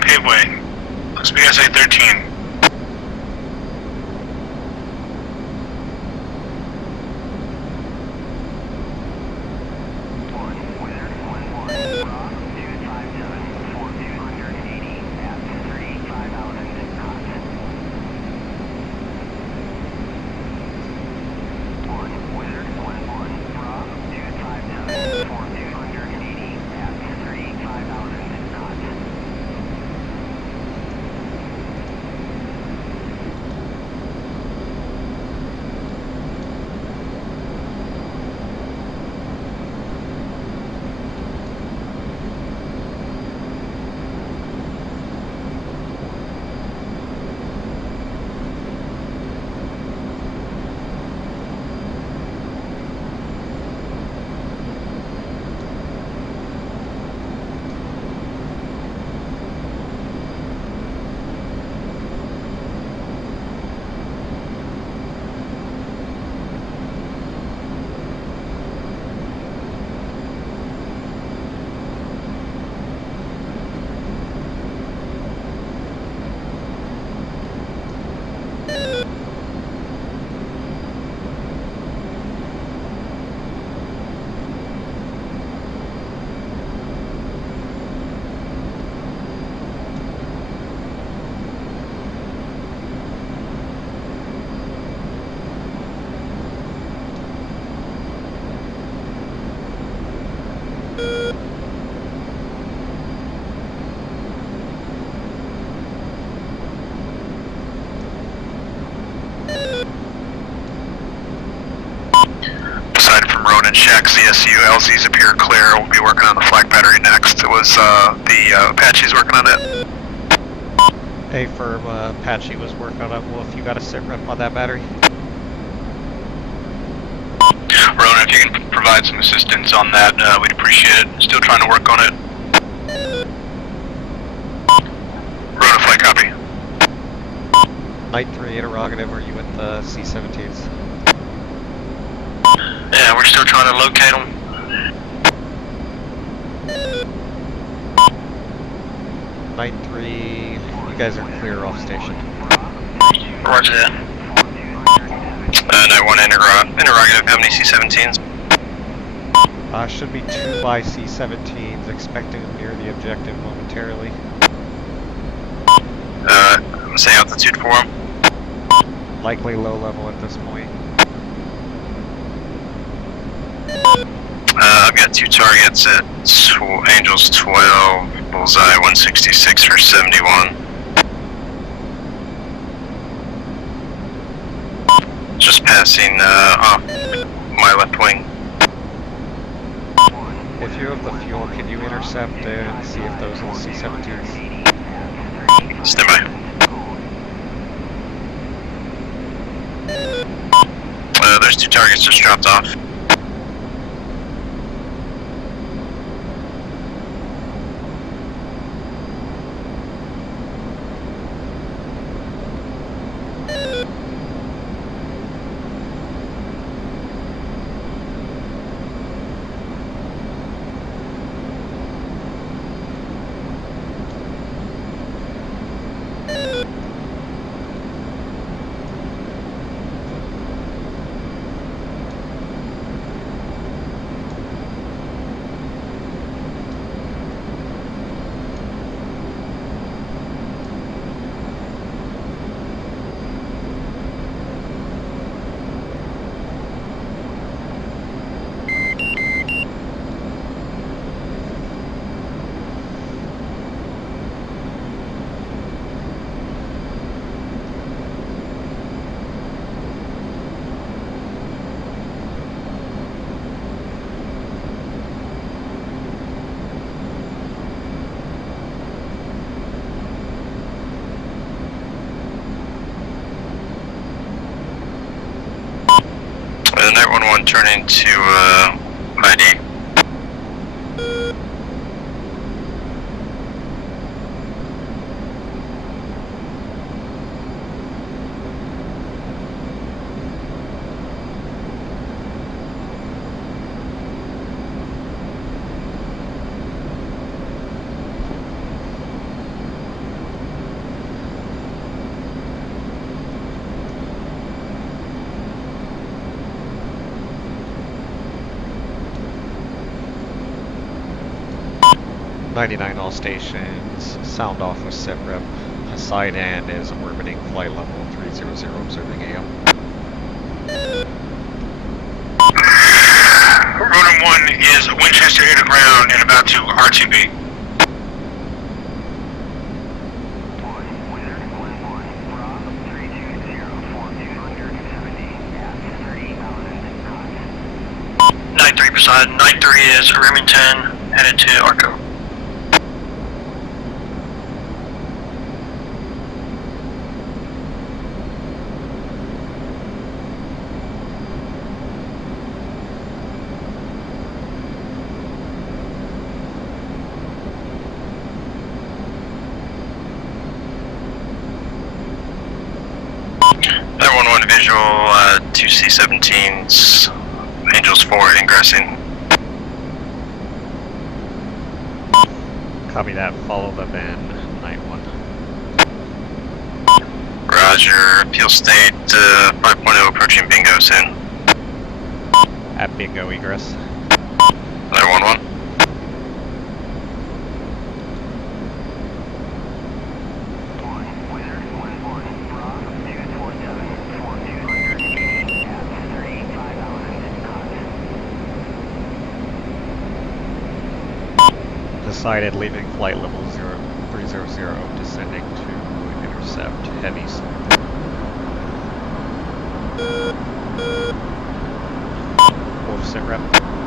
Paveway. Looks to be SA-13. check. CSU, LZs appear clear. We'll be working on the flag battery next. It was the Apache's working on it. A firm Apache was working on it. Well, if you got a sit rep on that battery. Ronan, if you can provide some assistance on that, we'd appreciate it. Still trying to work on it. Ronan, flight copy. Night 3 interrogative, are you with the C-17s? Yeah, we're still trying to locate them. Night 3, you guys are clear off station. Roger that. Night 1 interrogative, how many C-17s? Should be 2 by C-17s, expecting them near the objective momentarily. Say altitude for them. Likely low level at this point. I've got 2 targets at Angels 12, Bullseye 166 for 71. Just passing off my left wing. If you have the fuel, can you intercept and see if those are the C-17s? Stand by. There's 2 targets just dropped off. Night 1-1 turning to ID. .99 all stations, sound off with SITREP. Poseidon is orbiting flight level 300, observing AM. Ronan 1 is Winchester air to ground and about to R2B. Night 3 Poseidon. Night 3 is Remington headed to Arco. That 1-1 visual, 2 C-17s, Angels 4 ingressing. Copy that, follow them in, night 1. Roger, Peel State 5.0 approaching Bingo soon. At Bingo egress. Night 1-1. Decided leaving flight level 300, descending to intercept heavies. Wolf SITREP.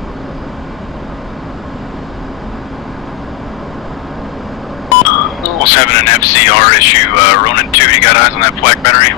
Was having an FCR issue, Ronin 2, you got eyes on that flak battery?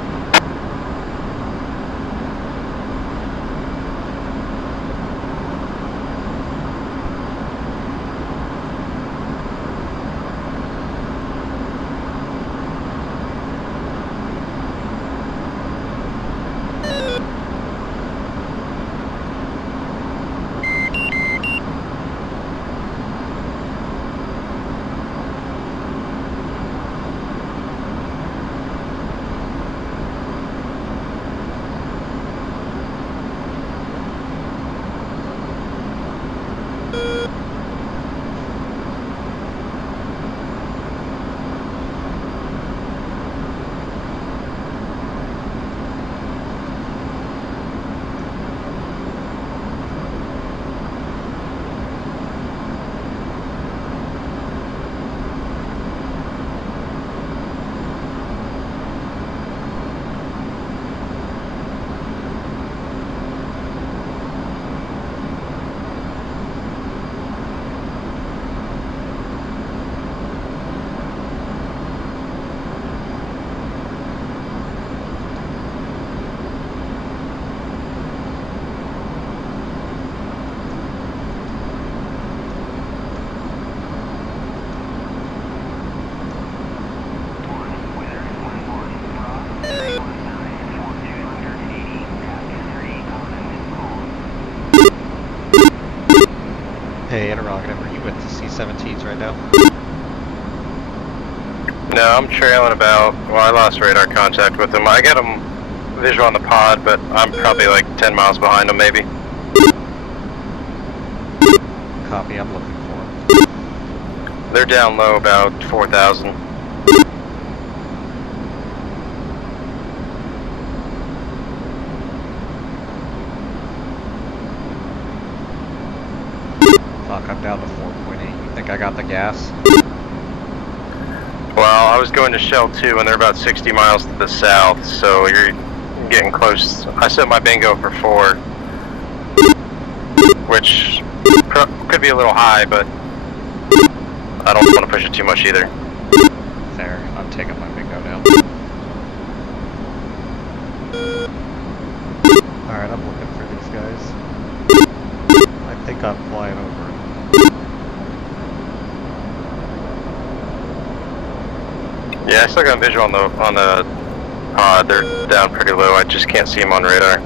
Hey, interrogative, are you with the C-17s right now? No, I'm trailing about, well, I lost radar contact with them. I got them visual on the pod, but I'm probably like 10 miles behind them maybe. Copy, I'm looking for them. They're down low about 4,000. Fuck, I'm down to 4.8. You think I got the gas? Well, I was going to Shell 2 and they're about 60 miles to the south, so you're getting close. I set my bingo for 4, which could be a little high, but I don't want to push it too much either. There, I'm taking my bingo now. Alright, I'm looking for these guys. I think I'm flying over. Yeah, I still got visual on the pod. They're down pretty low. I just can't see them on radar.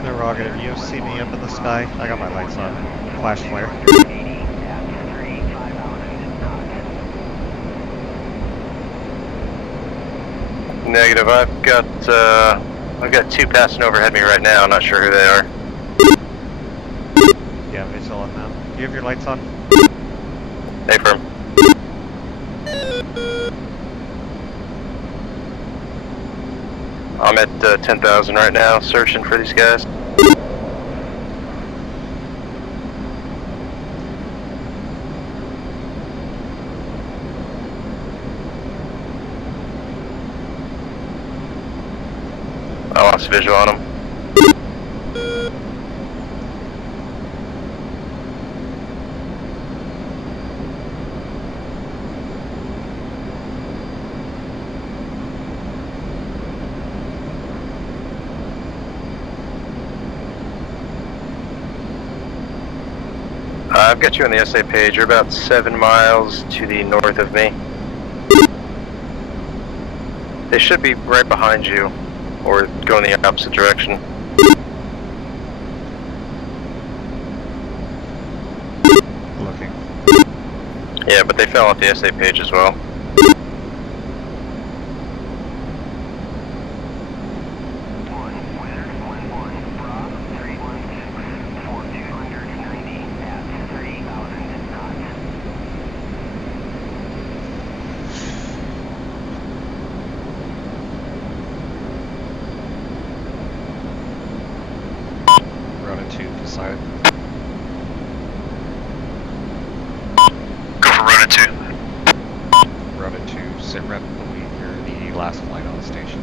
Interrogative, you see me up in the sky? I got my lights on. Flash flare. Negative. I've got 2 passing overhead me right now. I'm not sure who they are. Yeah, visual on them. Do you have your lights on? Hey, firm. I'm at 10,000 right now, searching for these guys. I lost visual on them. I've got you on the SA page. You're about 7 miles to the north of me. They should be right behind you, or go in the opposite direction. Looking. Yeah, but they fell off the SA page as well. Decided. Go for Ronin 2. Routed to Sitrep, believe you're the last flight on the station.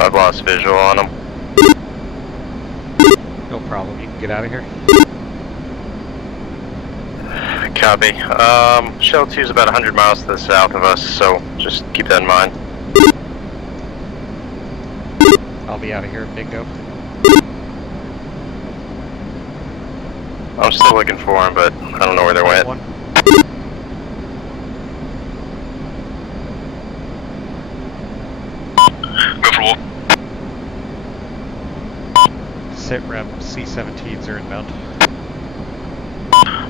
I've lost visual on them. No problem, you can get out of here. Copy. Shell 2 is about 100 miles to the south of us, so just keep that in mind. I'll be out of here, bingo. I'm still looking for them, but I don't know where they went. One. Go for Wolf. Sit rep, C-17s are inbound.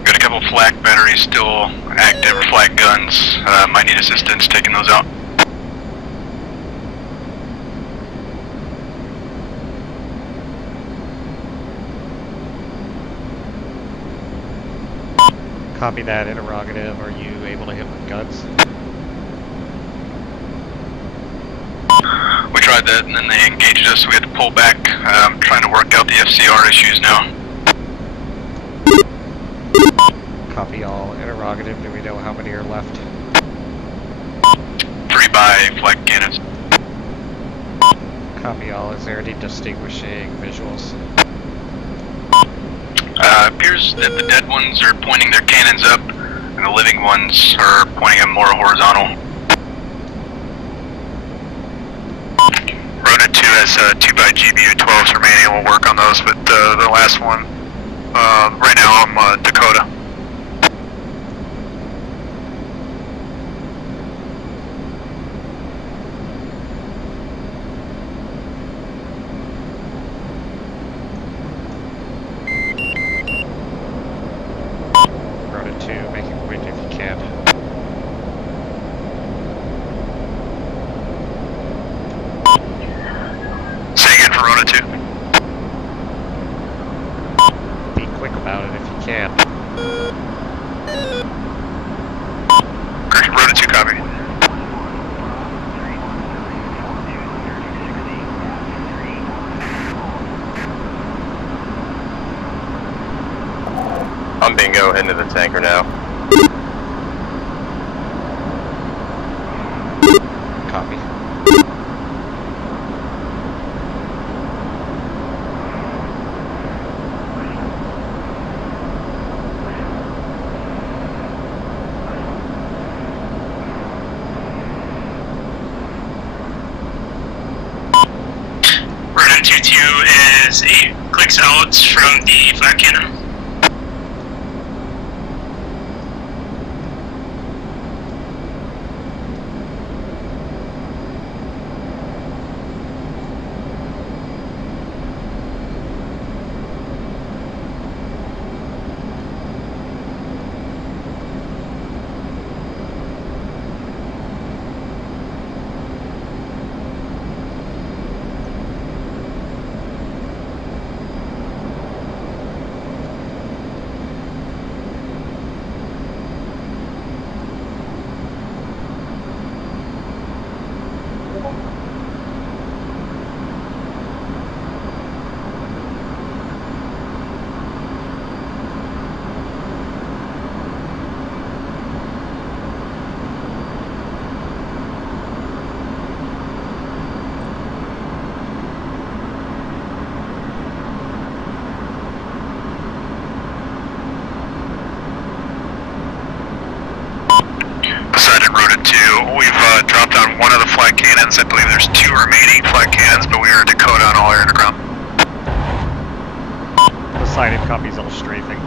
Got a couple flak batteries still active, flak guns. Might need assistance taking those out. Copy that, interrogative. Are you able to hit with guns? We tried that and then they engaged us, so we had to pull back. Trying to work out the FCR issues now. Copy all, interrogative. Do we know how many are left? 3 by flak cannons. Copy all. Is there any distinguishing visuals? Appears that the dead ones are pointing their cannons up, and the living ones are pointing them more horizontal. Rota 2 has 2 by GBU-12s remaining. We'll work on those, but the last one, right now I'm Dakota. Rota 2, make it quick if you can. Say again for Rota 2. Be quick about it if you can. Rota 2 copy. I'm bingo, heading to the tanker now. Copy. Rota 2-2 is 8 clicks out from the flak cannon. Poseidon Rota 2. We've dropped on one of the flak cannons. I believe there's 2 remaining flak cannons, but we are Dakota on all air to ground. Poseidon copies all strafing.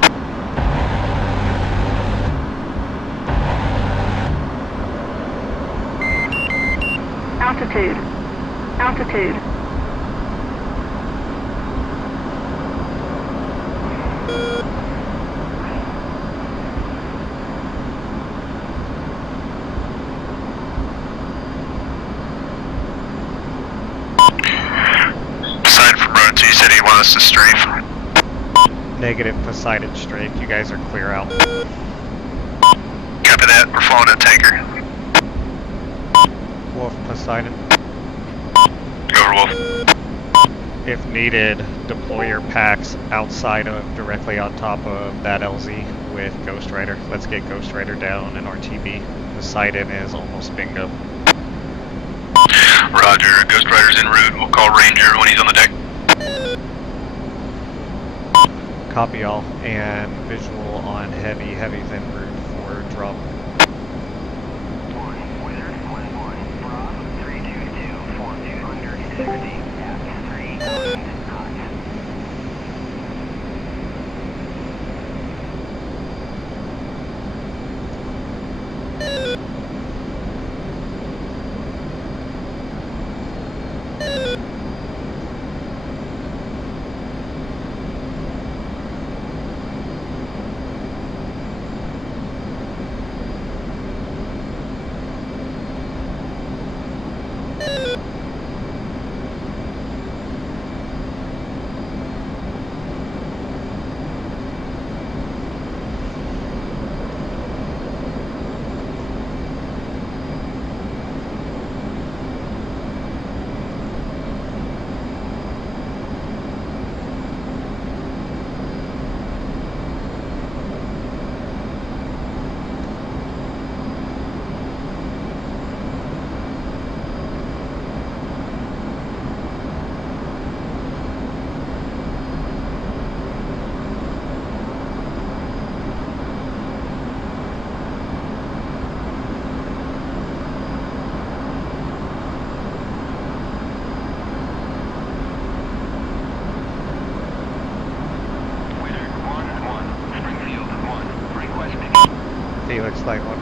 Altitude. Altitude. Poseidon from Rota 2 said he wanted us to strafe. Negative, Poseidon strafe. You guys are clear out. Copy that. We're following a tanker. Wolf, Poseidon. Over Wolf. If needed, deploy your packs outside of, directly on top of that LZ with Ghost Rider. Let's get Ghost Rider down and RTB. Poseidon is almost bingo. Roger, Ghost Rider's en route. We'll call Ranger when he's on the deck. Copy all, and visual on heavy, heavy's en route for drop. Wizard 1-1, Bravo 322, 4260 at 3 knots. Felix, Light 1.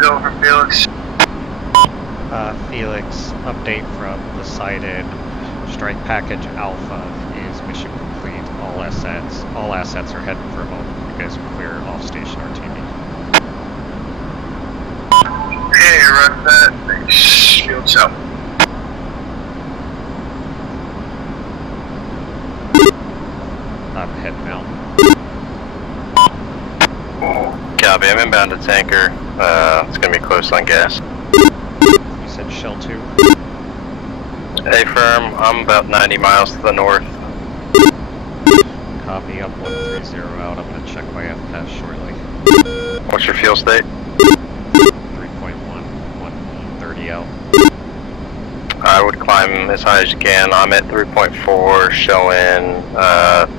Bill for Felix. Felix, update from the sighted. Strike package Alpha is mission complete. All assets are heading for home. You guys are clear off station RTB. Hey, run that. Shields up. I'm heading out. Copy, I'm inbound to tanker. It's gonna be close on gas. You said Shell 2. Hey firm, I'm about 90 miles to the north. Copy, up 130 out. I'm gonna check my FPAS shortly. What's your fuel state? 3.1, 130 out. I would climb as high as you can. I'm at 3.4, showing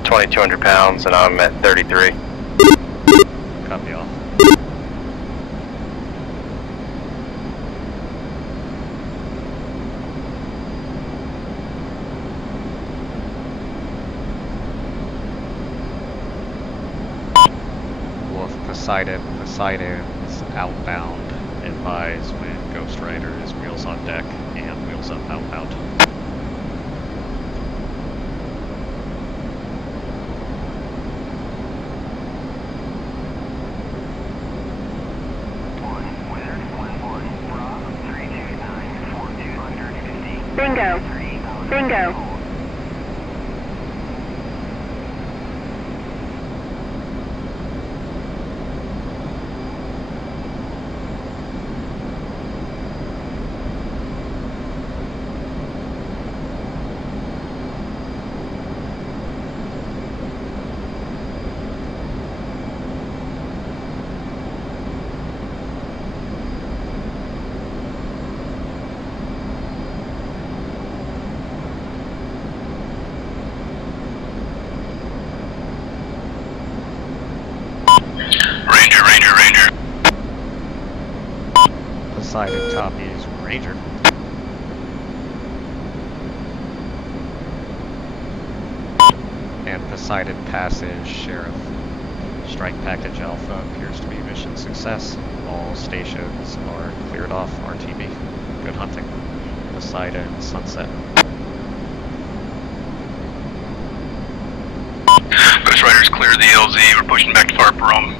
2,200 pounds, and I'm at 33. Copy off. Wolf Poseidon's outbound. Advise when Ghost Rider is wheels on deck and wheels up outbound. Bingo. Bingo. Ranger. Poseidon copies Ranger. And Poseidon passes Sheriff. Strike package Alpha appears to be mission success. All stations are cleared off RTB. Good hunting. Poseidon sunset. Ghost Rider's clear the LZ. We're pushing back to Far Rome.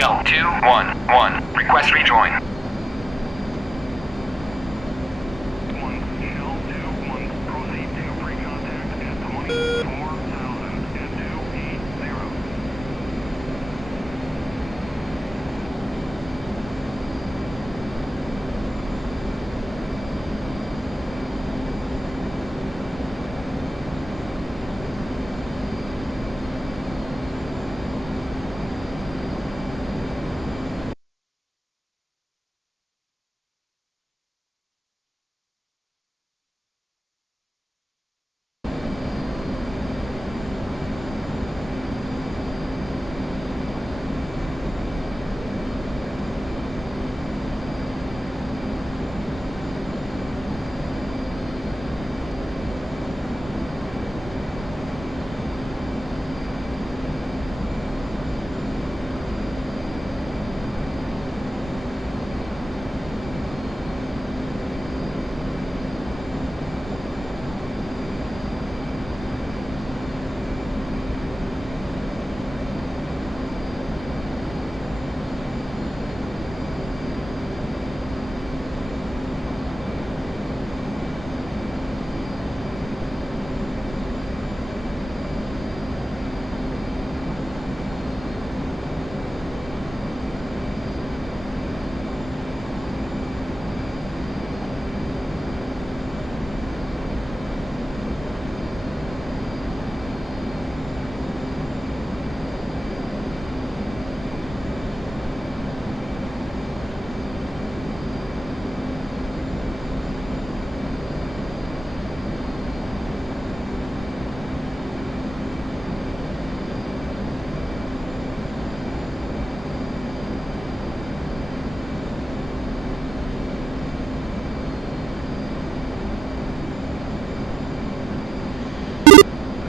Shell 211. Request rejoin.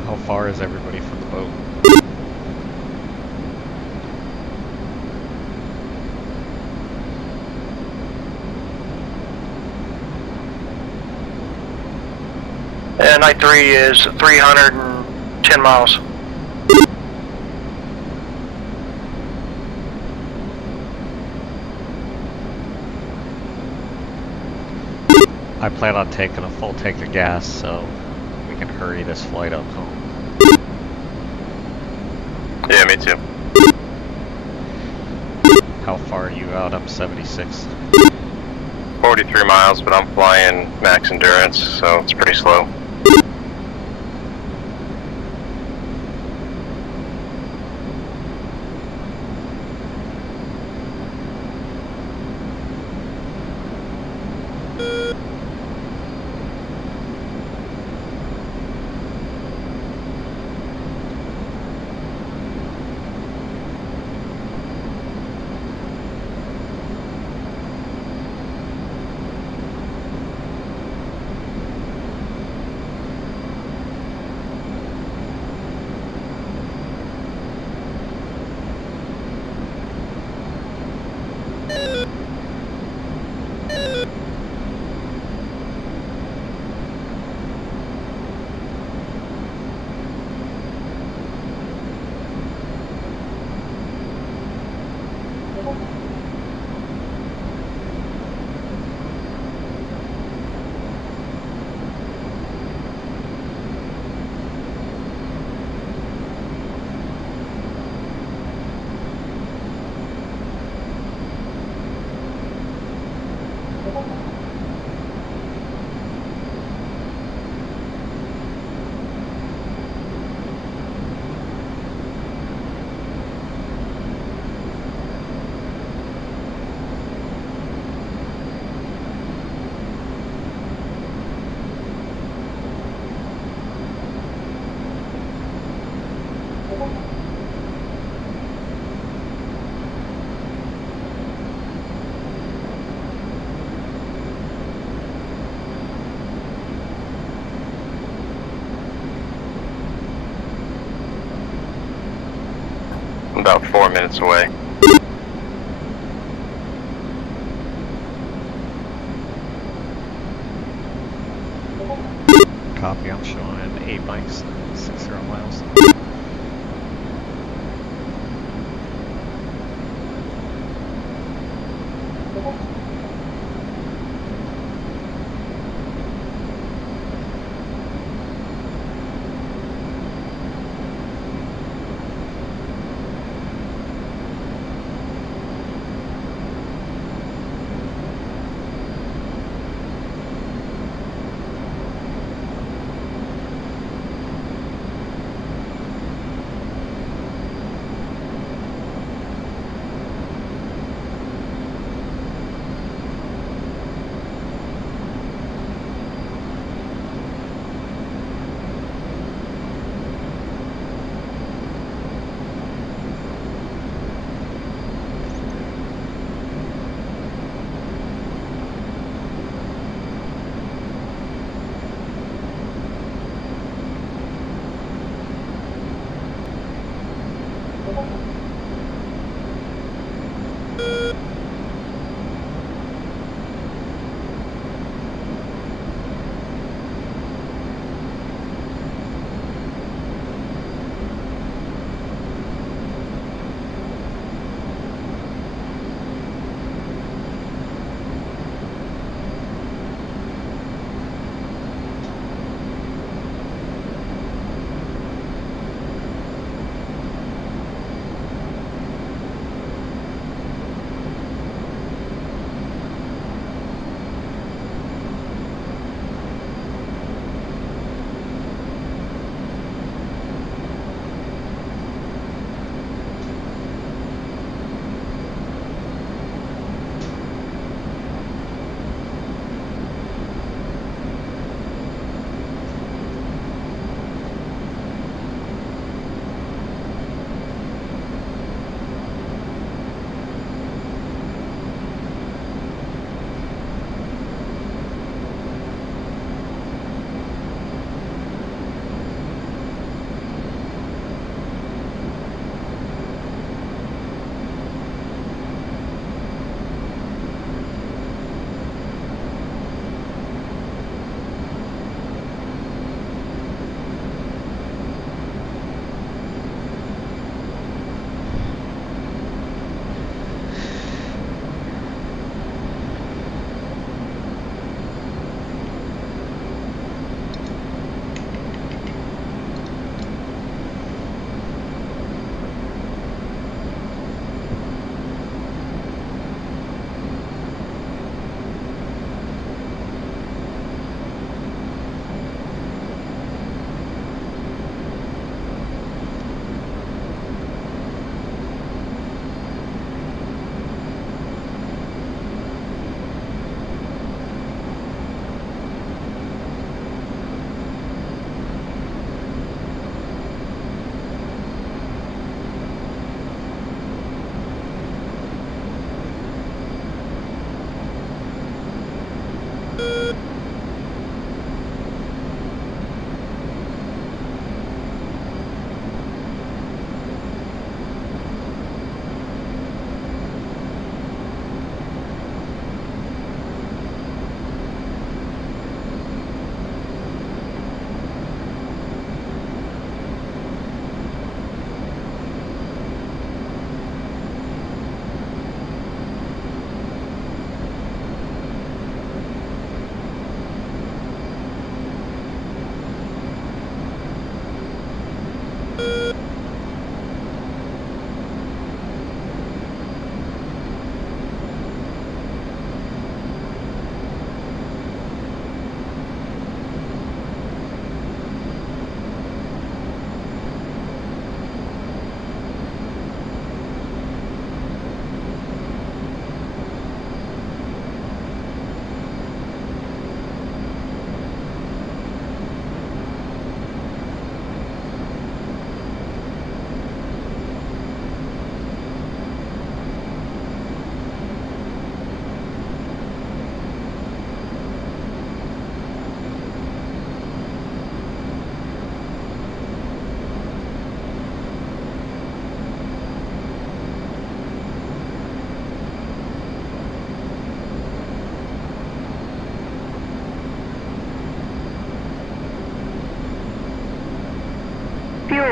How far is everybody from the boat? Night 3 is 310 miles. I plan on taking a full tank of gas, so we can hurry this flight up home. Yeah, me too. How far are you out? I'm 76. 43 miles, but I'm flying max endurance, so it's pretty slow. About 4 minutes away. Copy, I'm showing 8 mics, 60 miles.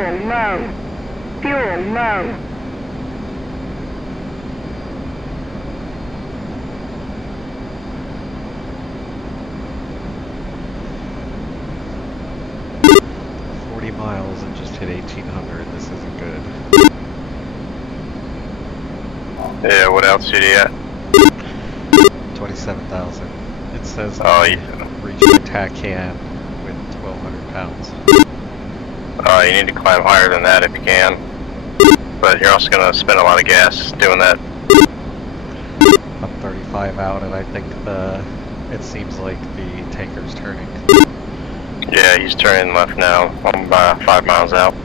Fuel low. Fuel low. Miles and just hit 1800. This isn't good. Yeah, what altitude are you at? 27,000. It says Oh, you reach my attack can with 1,200 pounds. You need to climb higher than that if you can. But you're also going to spend a lot of gas doing that. I'm 35 out, and I think it seems like the tanker's turning. Yeah, he's turning left now. I'm about 5 miles out.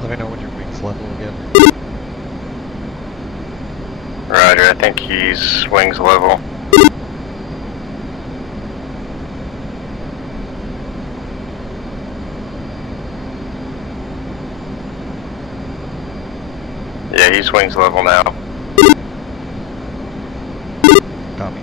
Let me know when your wings level again. Roger, I think he's wings level. Yeah, he's wings level now. Copy.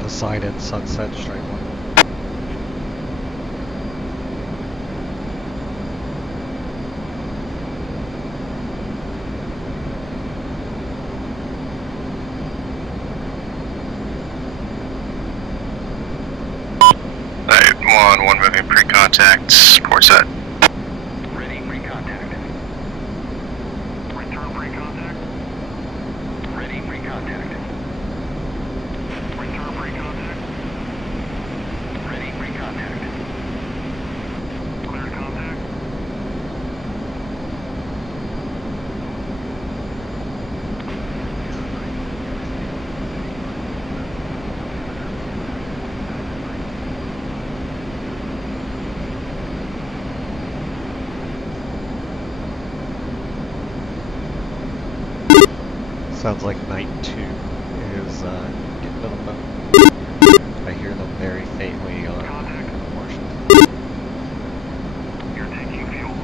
Poseidon, Sunset, straight one. Alright, 1 moving pre-contact, port set. Ready, pre-contact. Return pre-contact. Ready, pre-contact. Return pre-contact. Ready, pre-contact. Clear contact. Sounds like Night 2 is getting to the moon. I hear them very faintly on Martian. You're taking fuel.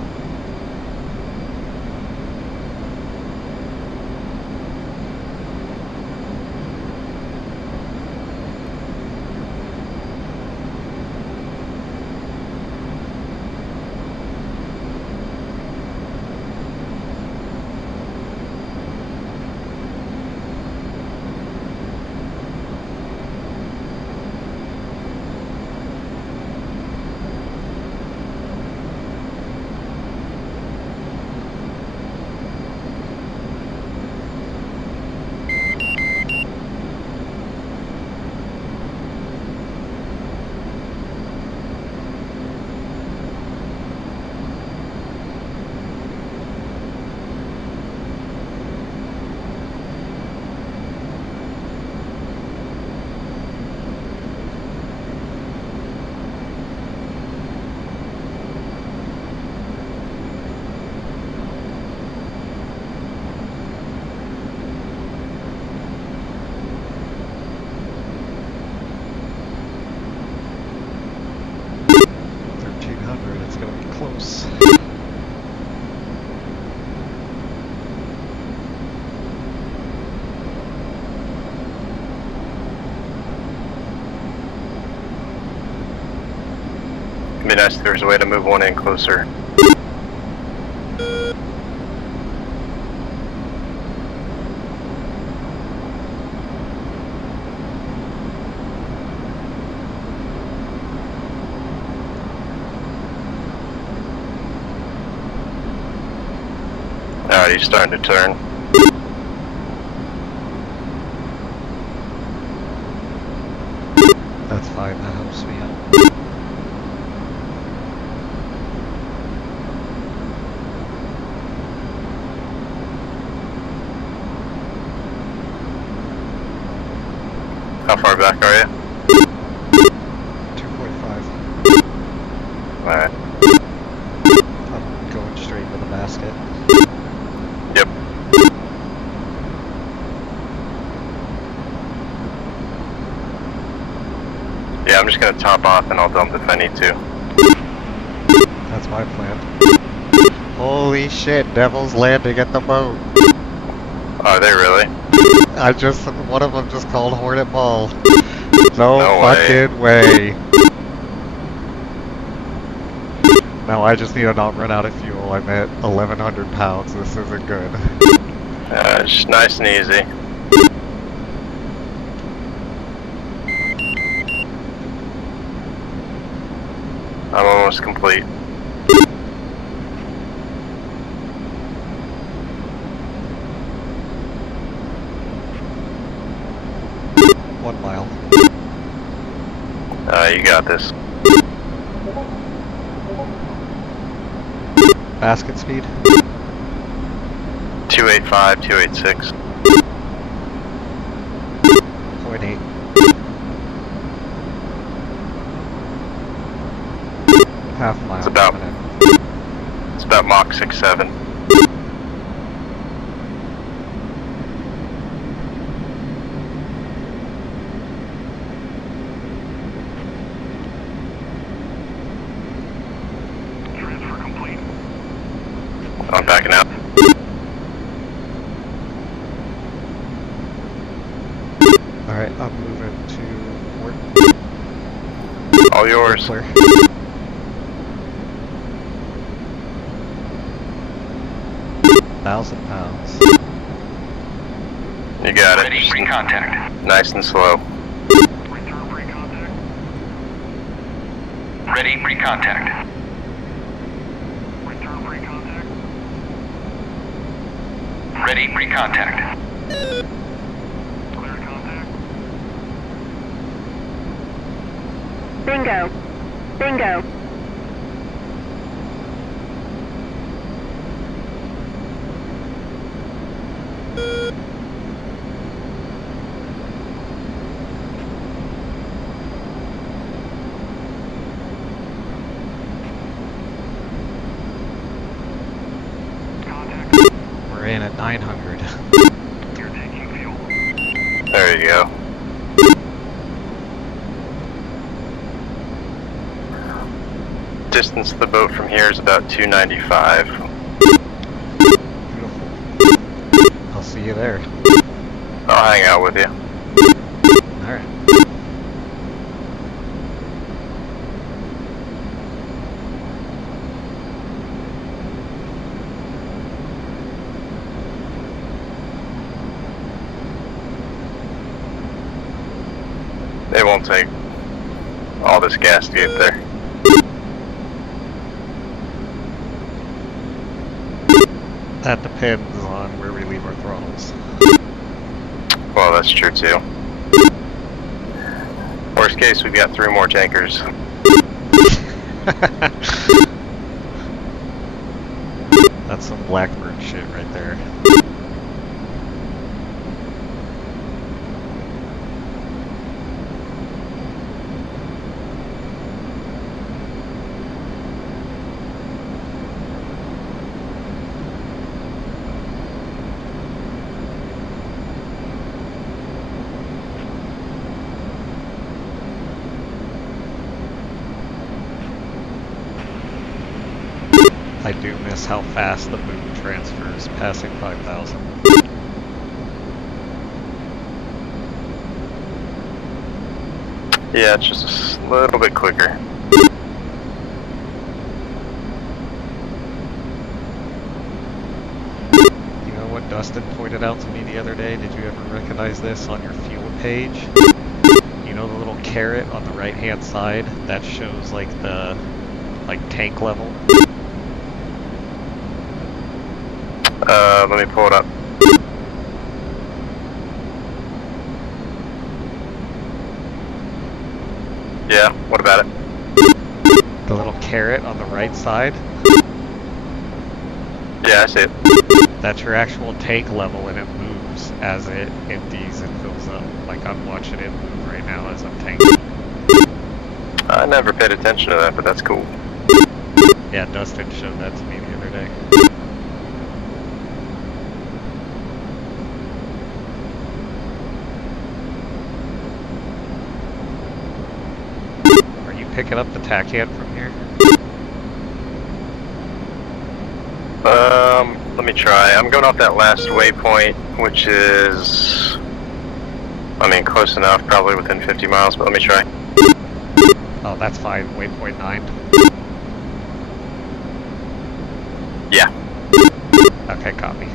Close. It'd be nice if there was a way to move one in closer. Alright, he's starting to turn. That's fine, that helps me out. How far back are you? 2.5. Alright. I'm going straight to the basket. Yep. Yeah, I'm just gonna top off and I'll dump if I need to. That's my plan. Holy shit, Devil's landing at the boat. Are they really? One of them just called Hornet Ball. No way. fucking way. No, I just need to not run out of fuel. I'm at 1,100 pounds. This isn't good. Just nice and easy. I'm almost complete. One mile. You got this. Basket speed? 285, 286. 0.8. Half mile. It's about Mach 6.7. Transfer complete. I'm backing out. Alright, I'm moving to port. All yours. Clear. £1,000 pounds. You got it. Ready for contact. Nice and slow. Return free contact. Ready for contact. Return free contact. Ready for contact. Clear contact. Bingo. Bingo. Contact. We're in at 900. You're taking fuel. There you go. Distance to the boat from here is about 295. Beautiful. I'll see you there. I'll hang out with you. Alright. It won't take all this gas to get there. That depends on where we leave our throttles. Well, that's true too. Worst case, we've got 3 more tankers. That's some Blackbird shit right there. I do miss how fast the moon transfers passing 5,000. Yeah, it's just a little bit quicker. You know what Dustin pointed out to me the other day? Did you ever recognize this on your fuel page? You know the little caret on the right hand side that shows like the tank level? Let me pull it up. Yeah, what about it? The little carrot on the right side, Yeah, I see it. that's your actual tank level, and it moves as it empties and fills up. Like, I'm watching it move right now as I'm tanking. I never paid attention to that, but that's cool. Yeah, Dustin showed that to me the other day. Are you picking up the tachyon from here? Let me try. I'm going off that last waypoint, which is, I mean, close enough, probably within 50 miles, but let me try. Oh, that's fine. Waypoint 9. Yeah. Okay, copy.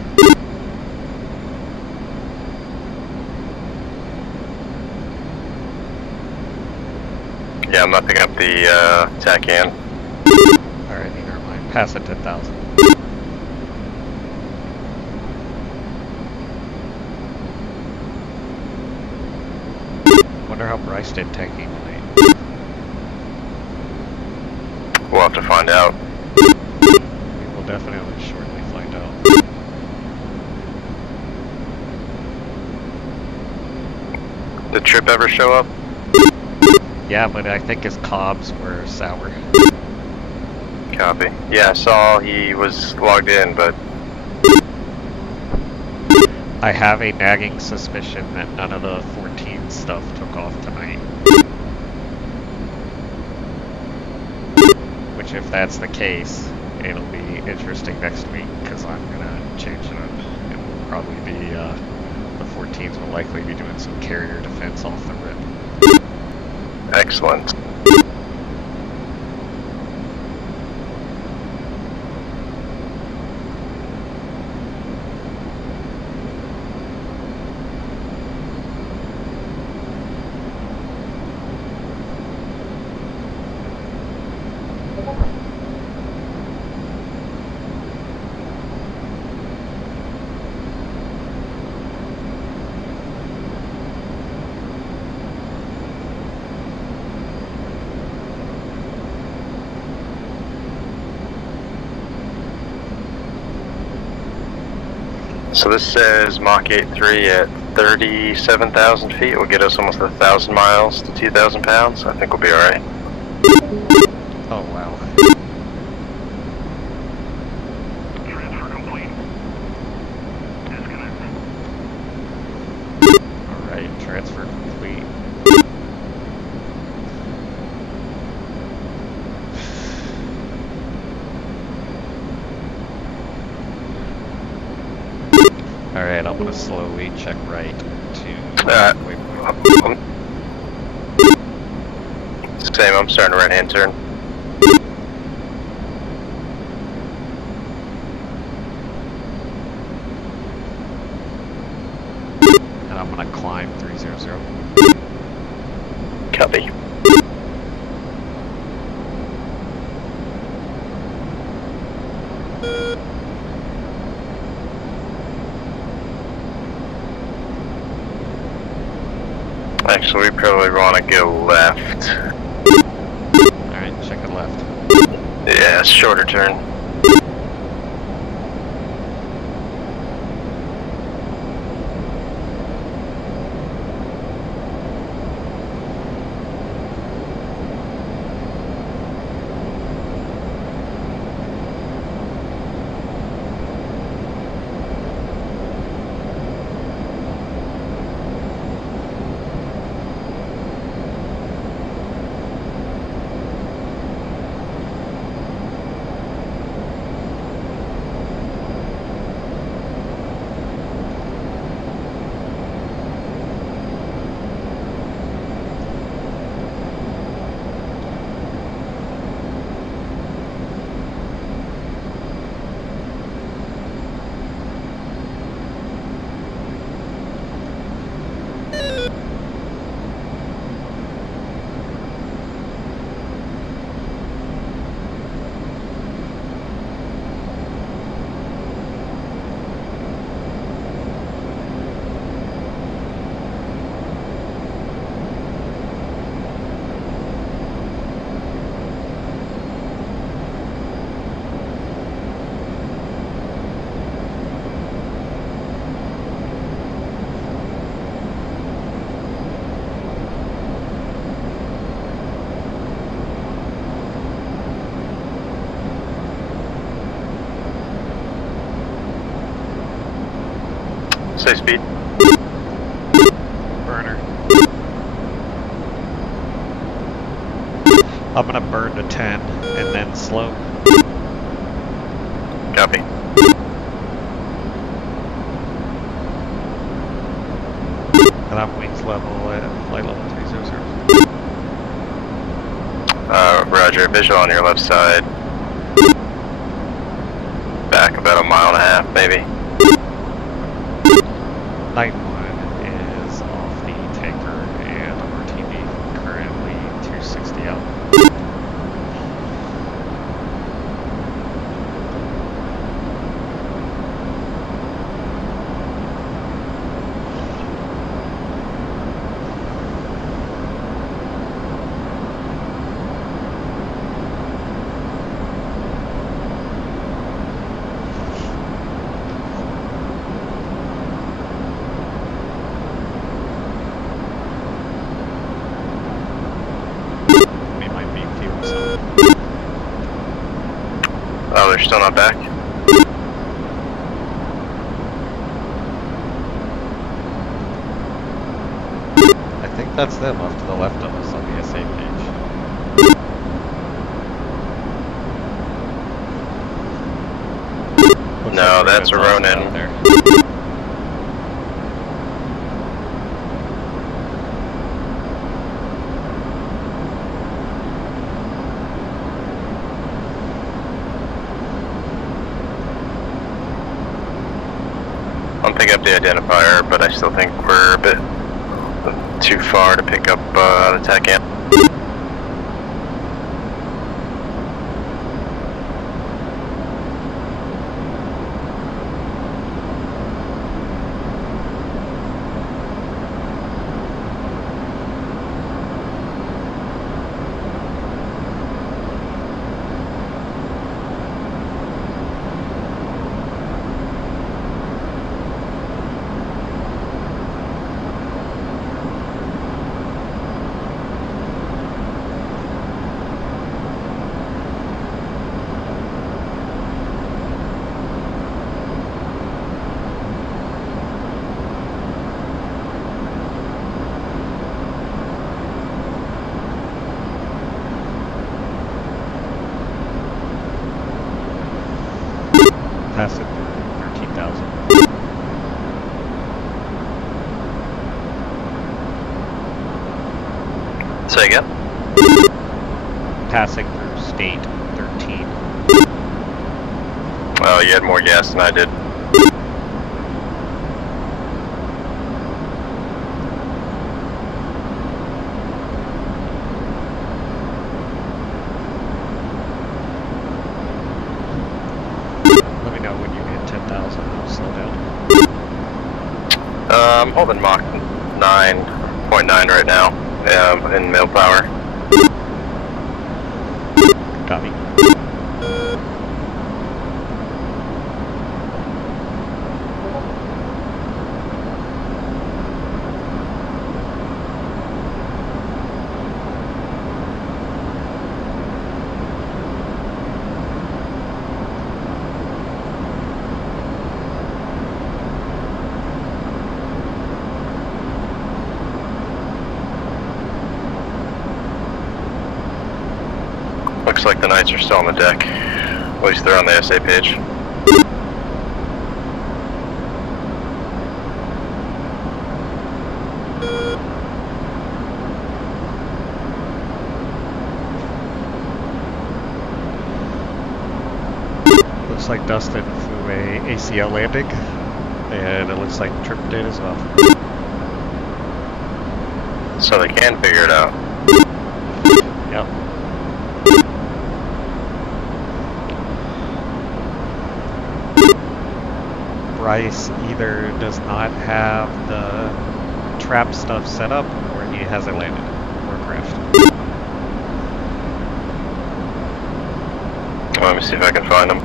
Yeah, I'm not picking up the tachyon. Alright, neither am I. Pass at 10,000. Wonder how Bryce did tanking tonight. We'll have to find out. We will definitely shortly find out. Did Trip ever show up? Yeah, but I think his cobs were sour. Copy. Yeah, I saw he was logged in, but I have a nagging suspicion that none of the 14 stuff took off tonight. Which, if that's the case, it'll be interesting next week, because I'm gonna change it up. It will probably be, the 14s will likely be doing some carrier defense off the rip. excellent. So this says Mach 83 at 37,000 feet will get us almost 1,000 miles to 2,000 pounds. I think we'll be alright. Oh wow. Transfer complete. Disconnect. Alright, transfer complete. Alright, I'm gonna slowly check right to waypoint. Same, I'm starting a right-hand turn. And I'm gonna climb 300. Copy. Actually, we probably want to go left. Alright, check it left. Yeah, shorter turn. Say speed. Burner. I'm gonna burn to 10 and then slow. Copy. And I'm wings level at flight level 300. Roger, visual on your left side. Back about a mile and a half, maybe. Night 1 is off the tanker and RTB, currently 260 out. Oh, they're still not back? I think that's them off to the left of us on the SA page. Looks No, like that's a we're gonna Ronin. out there. I'm picking up the identifier, but I still think we're a bit too far to pick up an attack amp. Pass it through 13,000. Say again? Passing through state 13. Oh, you had more gas than I did. Let me know when you hit 10,000. I'll slow down. I'm holding Mach 9.9 right now, in mill power. Copy. Looks like the Knights are still on the deck. At least they're on the SA page. Looks like Dustin flew a ACL landing, and it looks like trip did as well. So they can figure it out. Yep. Bryce either does not have the trap stuff set up, or he hasn't landed, or crashed. Let me see if I can find them.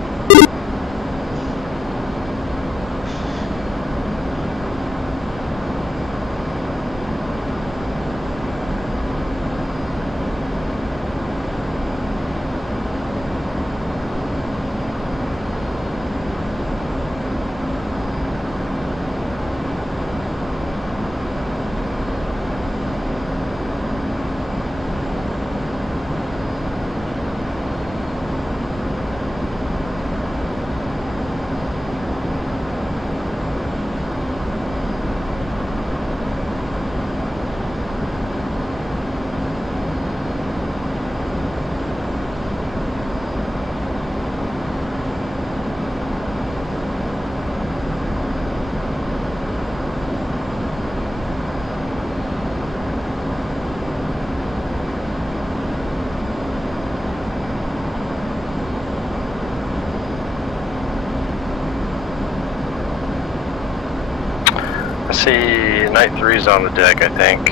I see Night 3's on the deck, I think.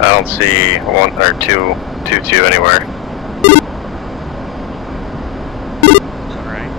I don't see 1 or 2 anywhere. Alright.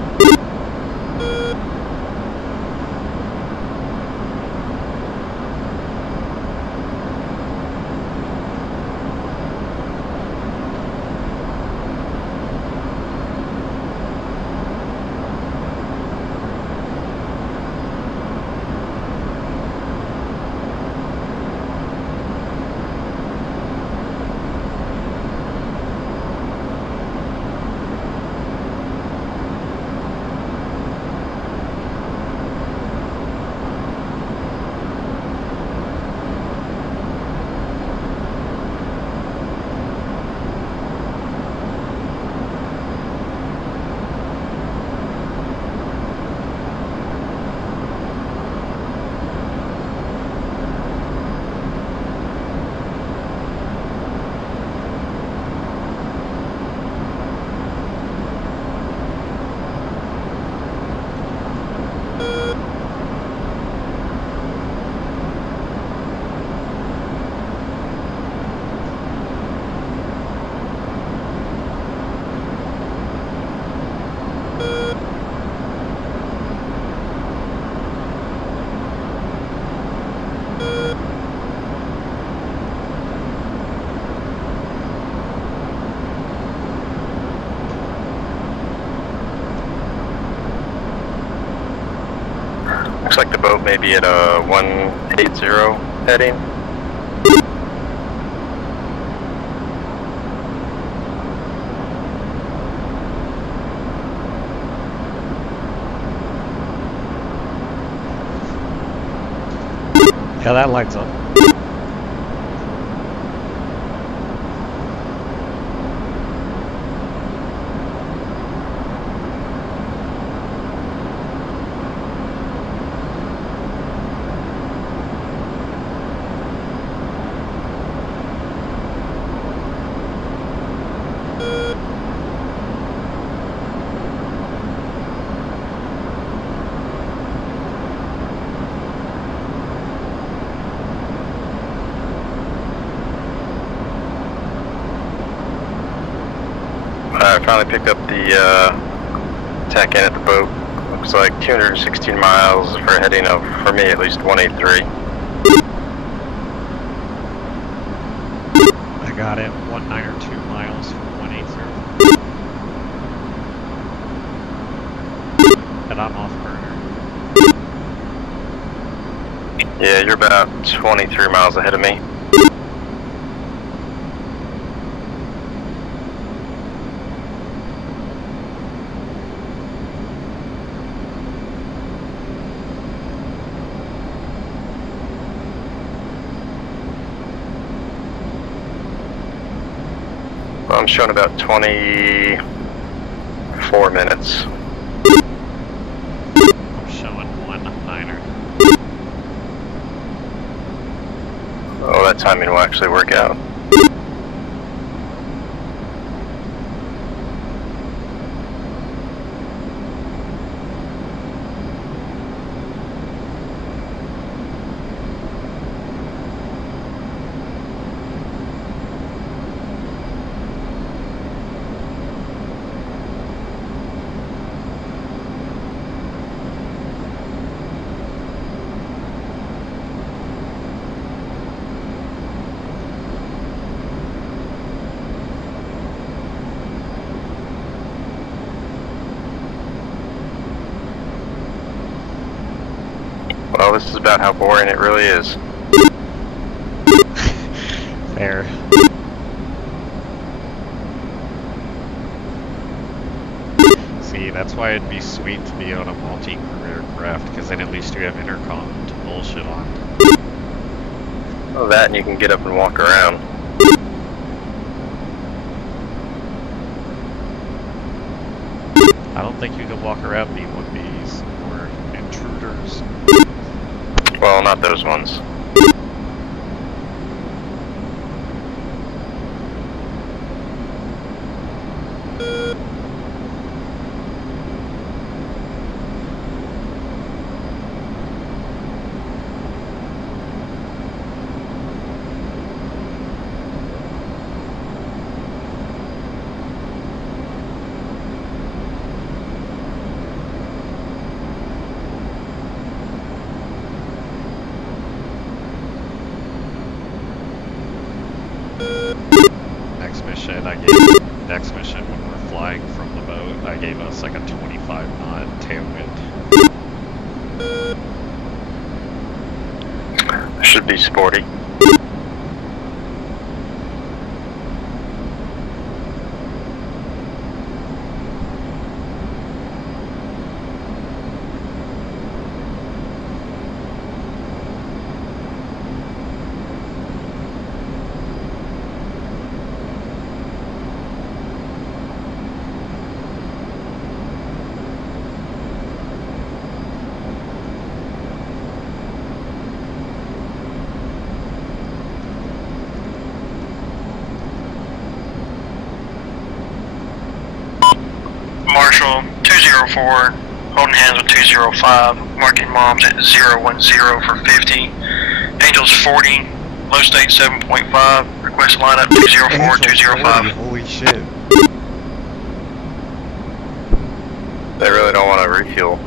Looks like the boat may be at a 180 heading. Yeah, that lights up. I finally picked up the tack in at the boat. Looks like 216 miles for a heading of, for me at least, 183. I got it. 192 miles from 180. And I'm off burner. Yeah, you're about 23 miles ahead of me. I'm showing about 24 minutes. I'm showing 1-9er. Oh, that timing will actually work out. Well, this is about how boring it really is. Fair. See, that's why it'd be sweet to be on a multi-career craft, because then at least you have intercom to bullshit on. Oh, that and you can get up and walk around. I don't think you can walk around B-1Bs or intruders. Well, not those ones. and I gave next mission when we're flying from the boat, I gave us like a 25 knot tailwind. Should be sporty. Marshall 204, holding hands with 205, marking moms at 010 for 50. Angels 40, low state 7.5, request lineup 204, 205. Holy shit. They really don't want to refuel.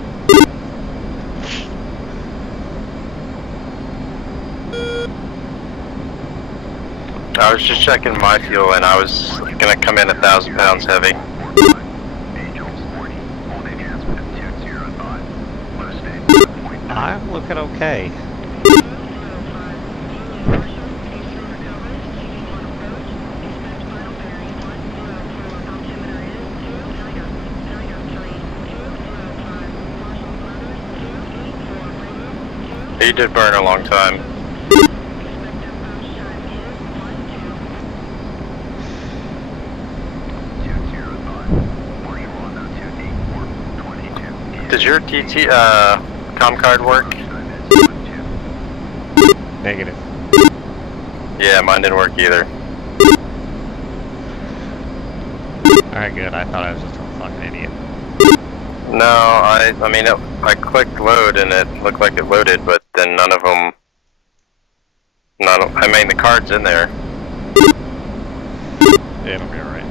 I was just checking my fuel and I was gonna come in 1,000 pounds heavy. I'm looking okay. You did burn a long time. Does your TT com card work? Negative. Yeah, mine didn't work either. Alright, good. I thought I was just a fucking idiot. No, I mean, I clicked load and it looked like it loaded, but then none of them. I mean, the card's in there. Yeah, it'll be alright.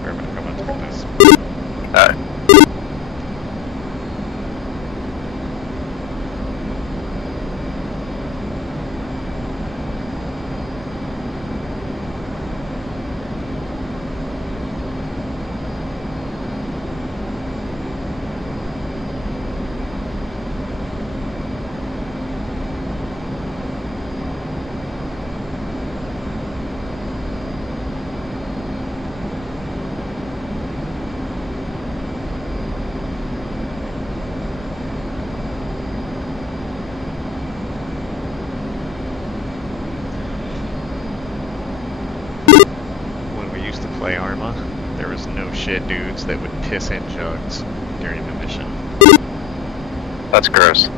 We're gonna come and take this. Alright. Play Arma, there was no shit dudes that would piss in jugs during the mission. That's gross.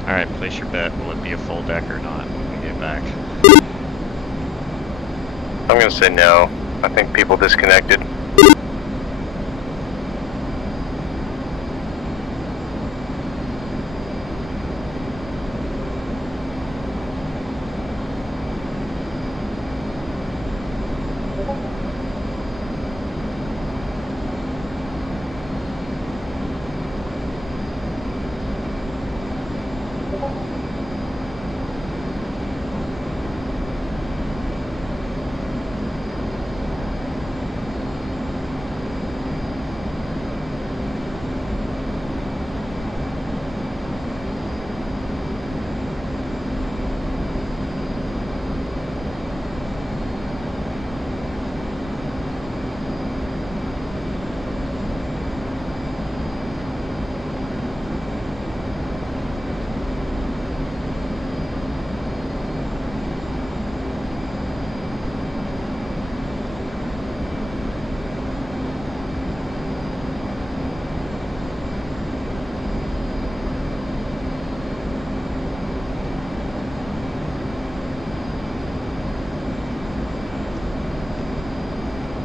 Alright, place your bet. Will it be a full deck or not when we get back? I'm gonna say no. I think people disconnected.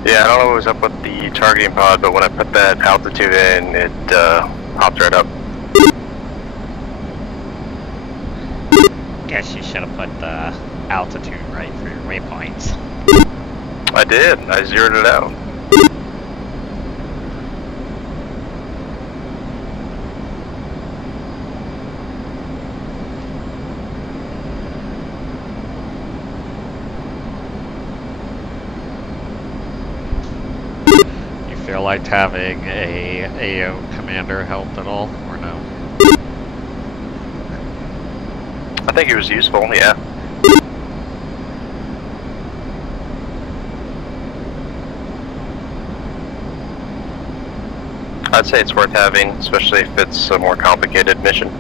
Yeah, I don't know what was up with the targeting pod, but when I put that altitude in, it popped right up. Guess you should have put the altitude right for your waypoints. I did. I zeroed it out. You feel like having a AO commander helped at all, or no? I think it was useful, yeah. I'd say it's worth having, especially if it's a more complicated mission.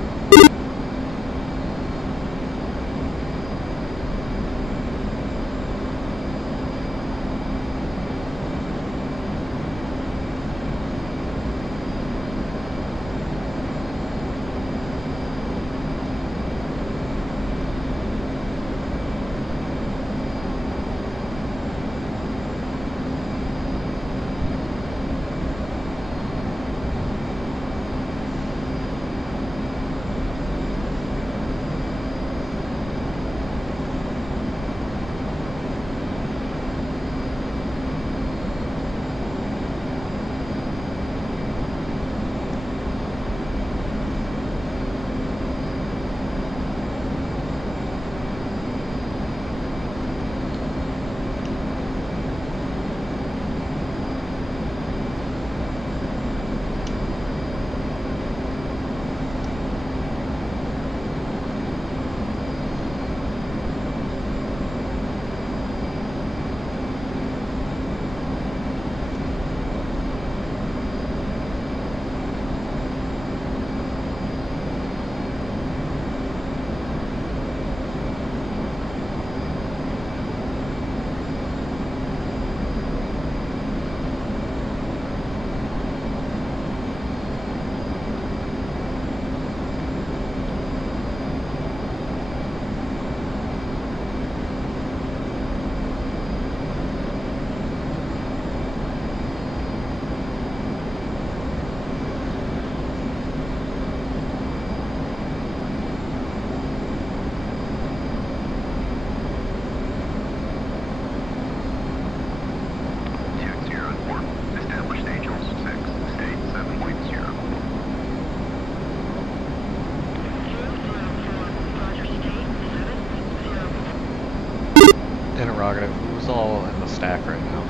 Interrogative. Who's all in the stack right now?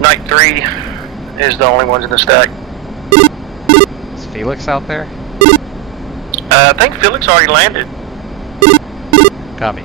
Night 3 is the only ones in the stack. Is Felix out there? I think Felix already landed. Copy.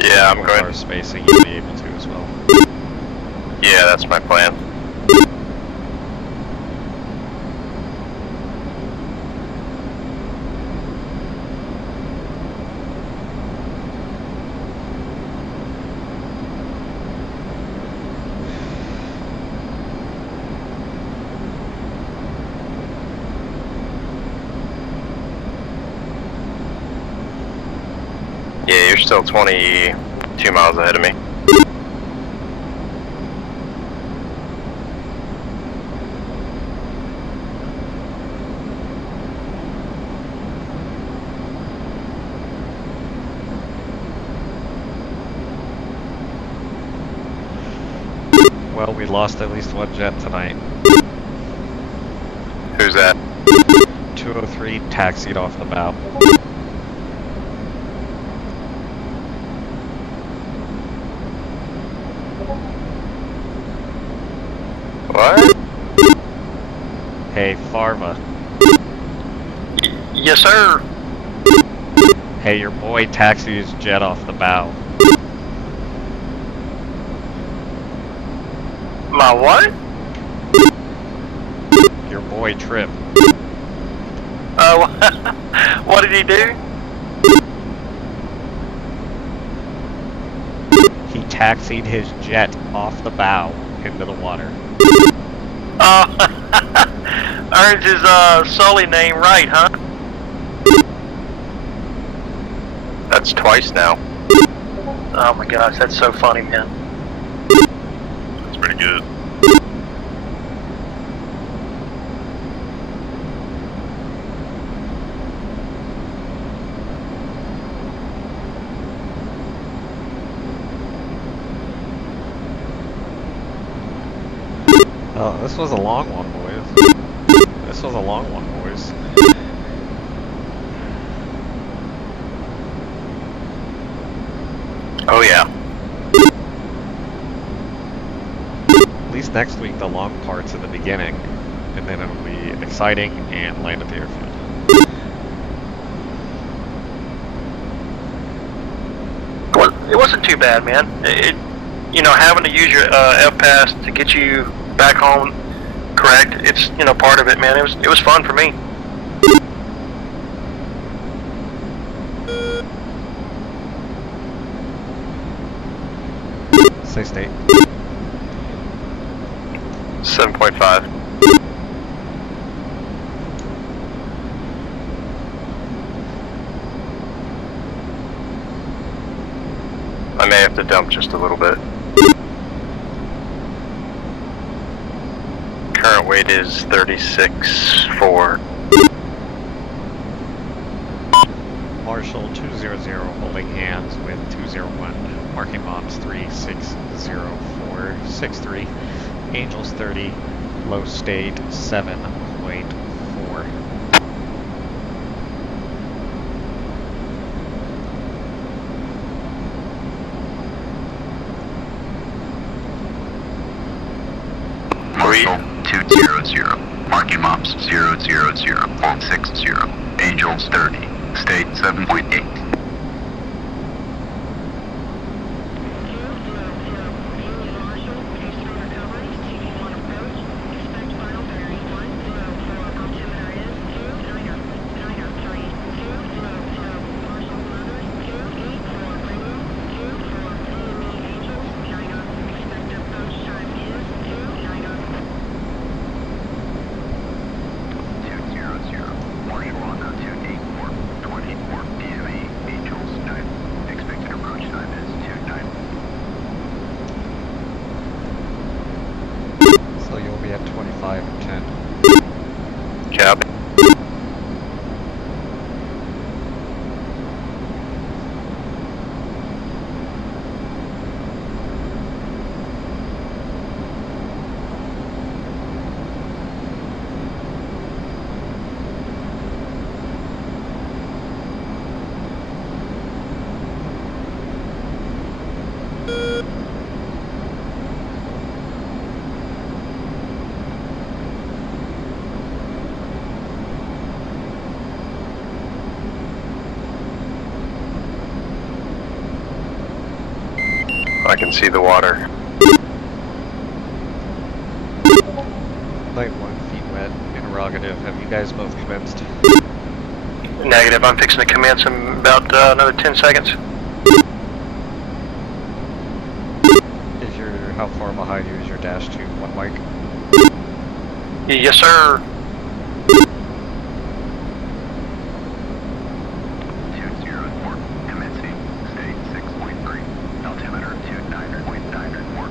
Yeah, I'm going. Spacing, you'll be able to as well. Yeah, that's my plan. Yeah, you're still 22 miles ahead of me. Well, we lost at least one jet tonight. Who's that? 203 taxied off the bow. What? Hey, Farva. Yes, sir. Hey, your boy taxied his jet off the bow. My what? Your boy Trip. What did he do? He taxied his jet off the bow into the water. Earned his Sully name right, huh? That's twice now. Oh my gosh, that's so funny, man. That's pretty good. Oh, this was a long one, boys. This was a long one, boys. Oh yeah. At least next week the long part's at the beginning, and then it'll be exciting and land at the airfield. Well, it wasn't too bad, man. You know, having to use your F-Pass to get you back home correct, it's, you know, part of it, man. It was fun for me. Say state. 7.5. I may have to dump just a little bit. Current weight is 36.4. Marshall 200 holding hands with 201. Marking bombs 360463. Angels 30. Low state 7.4. Marshall 200. Marking bombs 000. Hold 60. Angels 30. State 7.8. I can see the water. 91 feet wet. Interrogative. Have you guys both commenced? Negative. I'm fixing to commence in about another 10 seconds. Is your how far behind you is your dash to one mic? Yes, sir. 204. Commencing. State 6.3. Altimeter 29.94.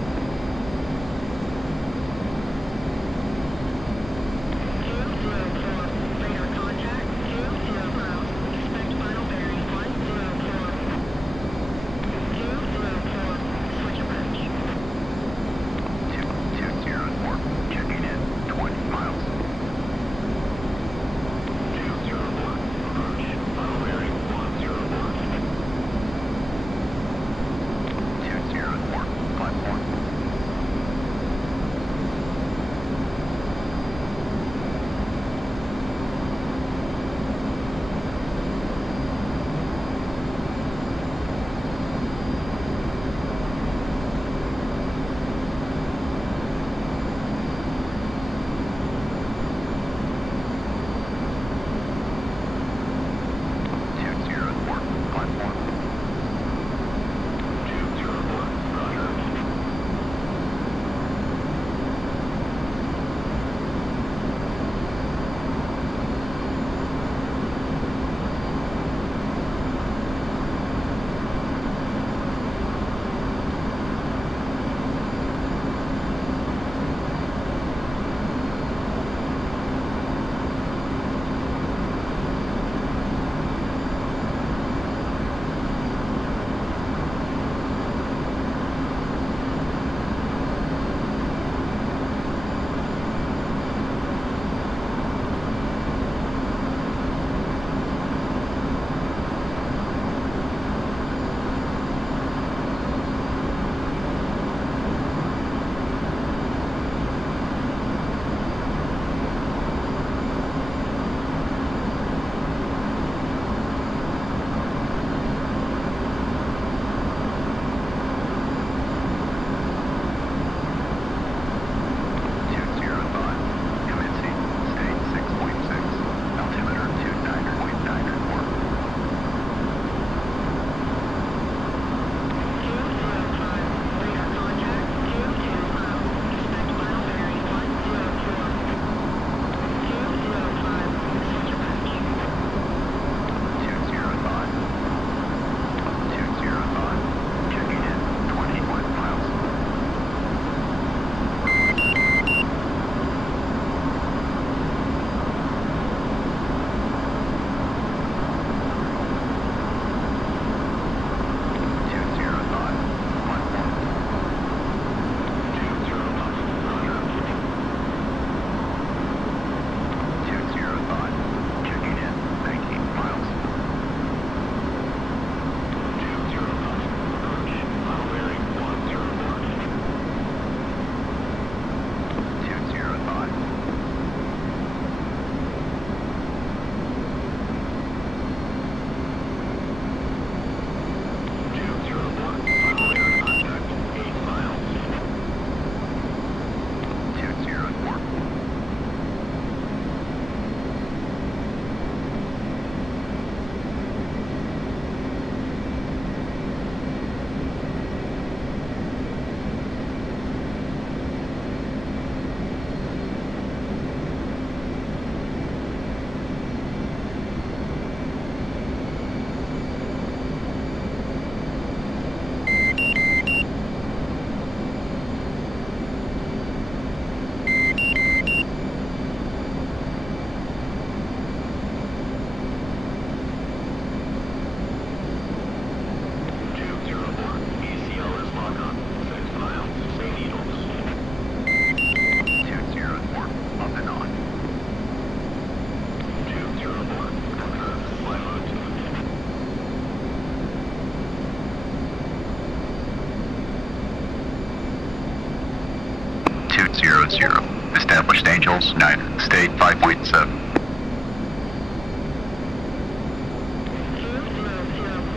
Established Angels 9, state 5.7.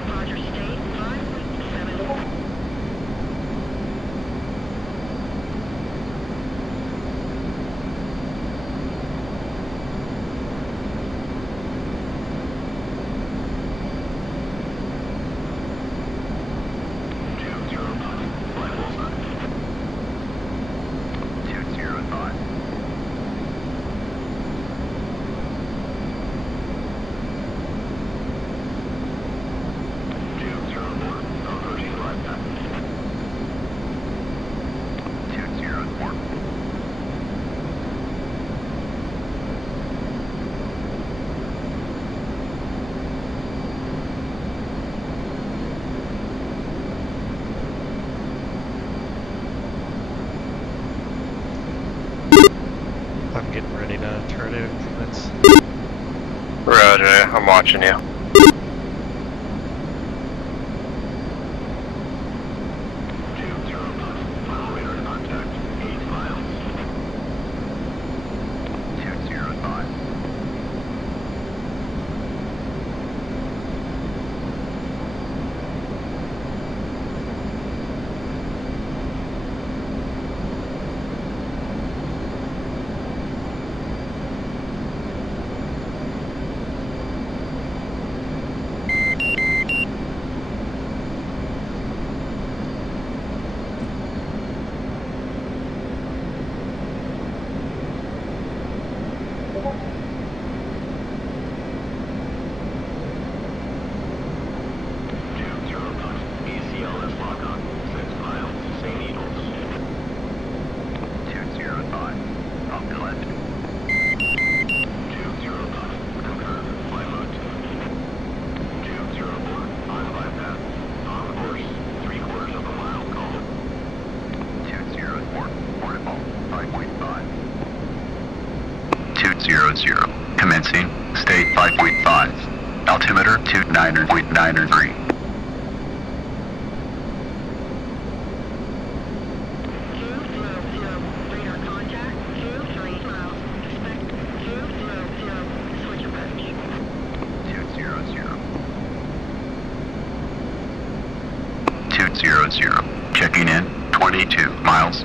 Roger, state 5.7. I'm getting ready to turn in increments. Roger, I'm watching you. Commencing, state 5.5, altimeter 29.93. Radar contact, 23 miles. Expect 200, switch approach. 200. Checking in, 22 miles.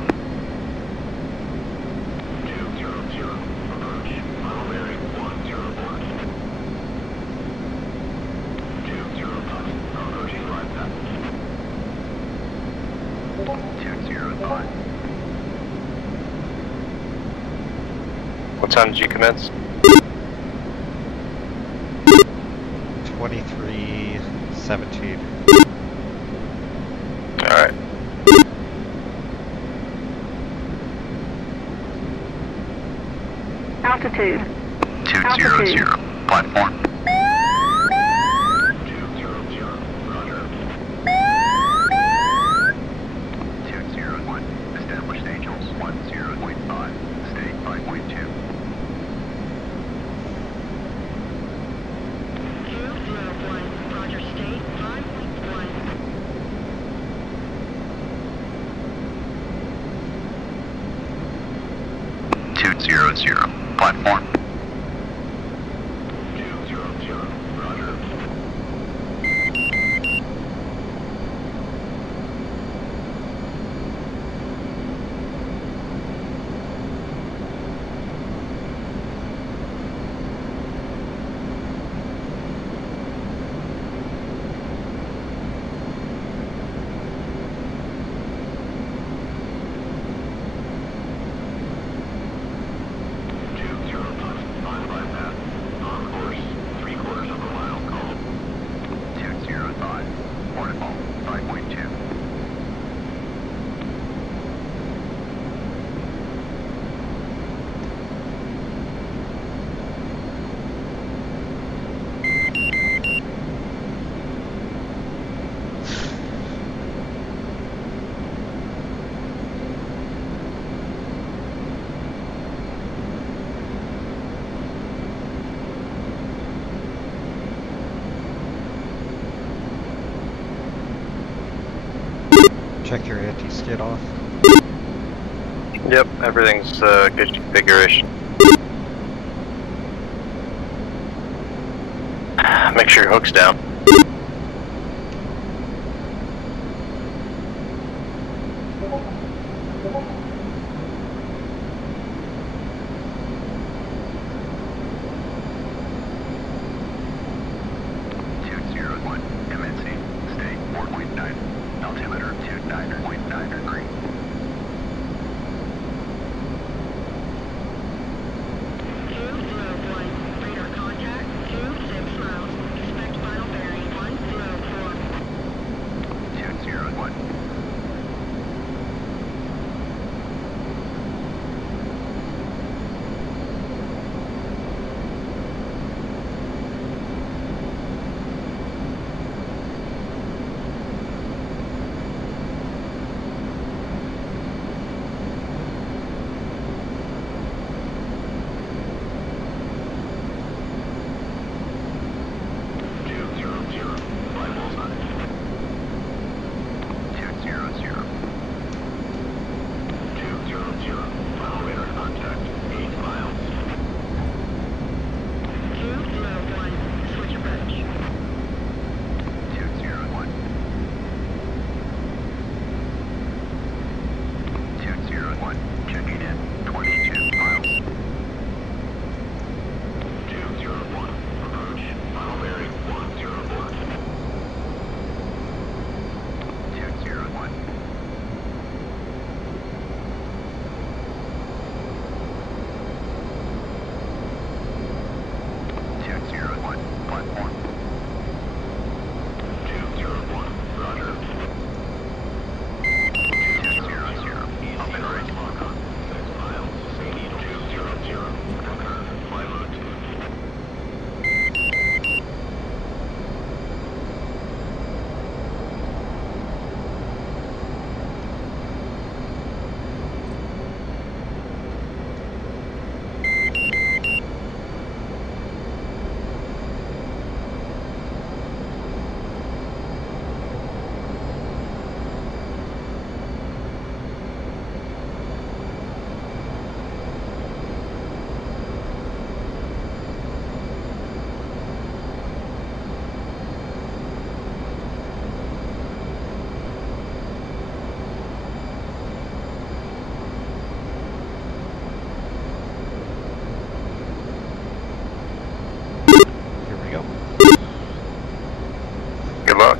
205. What time did you commence? 23:17. Alright. Altitude. 200. Platform. 201. Established Angels 10.5. State 5.2. 201. Roger, state 5.1. 200. Platform. 200. Roger. Check your anti-skid off. Yep, everything's good configuration. Make sure your hook's down. Good luck.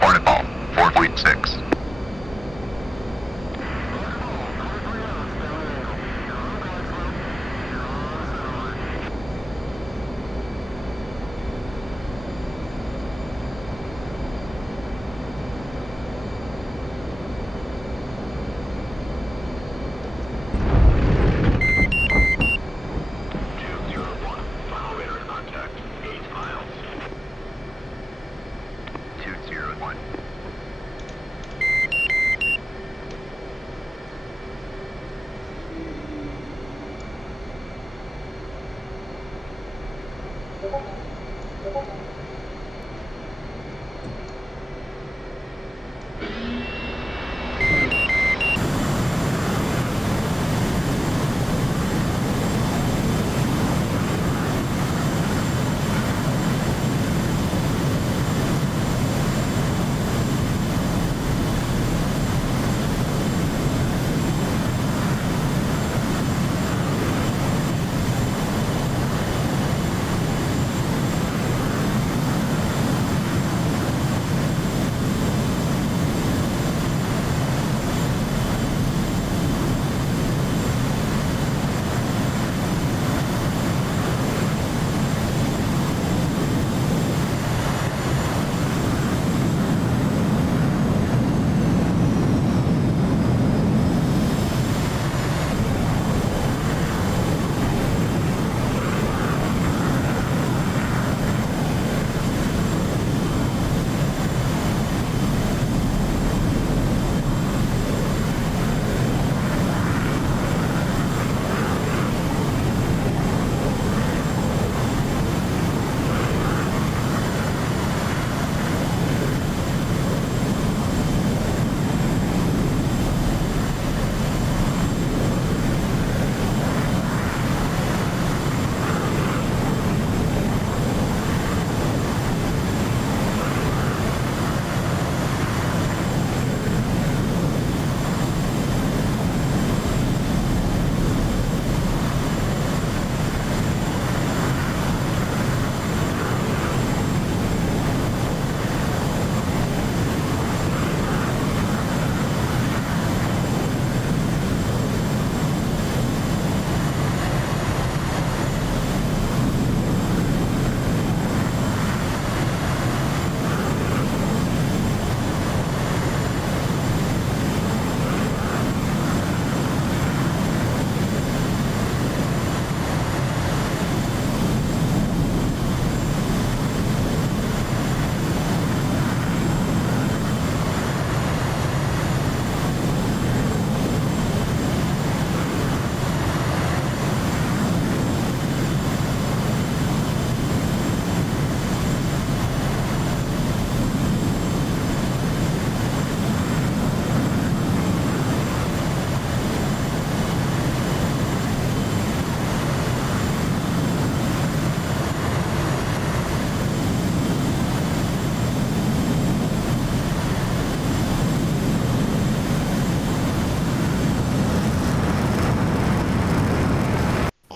Hornet ball, 4.6.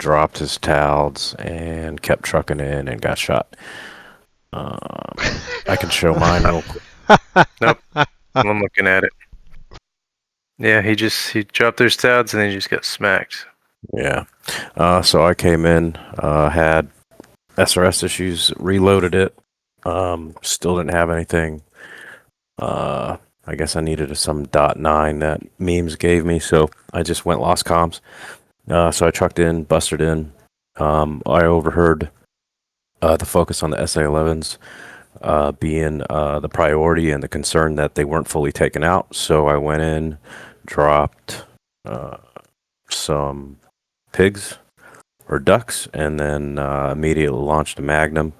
dropped his TALDs and kept trucking in and got shot. I can show mine real quick. Nope. I'm looking at it. Yeah, he dropped their TALDs and then he just got smacked. Yeah. So I came in, had SRS issues, reloaded it. Still didn't have anything. I guess I needed some .9 that memes gave me, so I just went lost comms. So I trucked in, busted in. I overheard the focus on the SA-11s being the priority and the concern that they weren't fully taken out. So I went in, dropped some pigs or ducks, and then immediately launched a Magnum,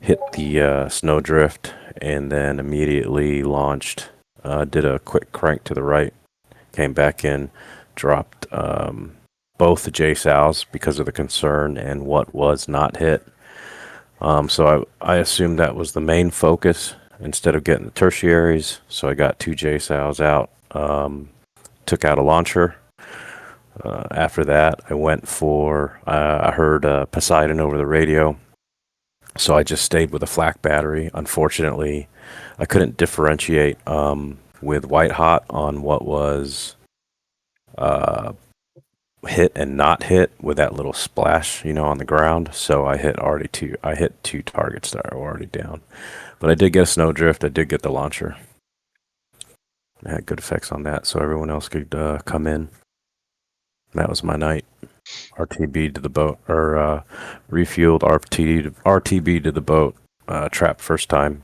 hit the snowdrift, and then immediately launched, did a quick crank to the right, came back in, dropped both the JSOWs because of the concern and what was not hit. So I assumed that was the main focus instead of getting the tertiaries. So I got 2 JSOWs out, took out a launcher. After that, I went for, I heard Poseidon over the radio. So I just stayed with a flak battery. Unfortunately, I couldn't differentiate with white hot on what was hit and not hit with that little splash, on the ground. So I hit I hit 2 targets that are already down. But I did get a snowdrift. I did get the launcher. I had good effects on that, so everyone else could come in. That was my night. RTB to the boat, or refueled RTB to the boat. Trap first time.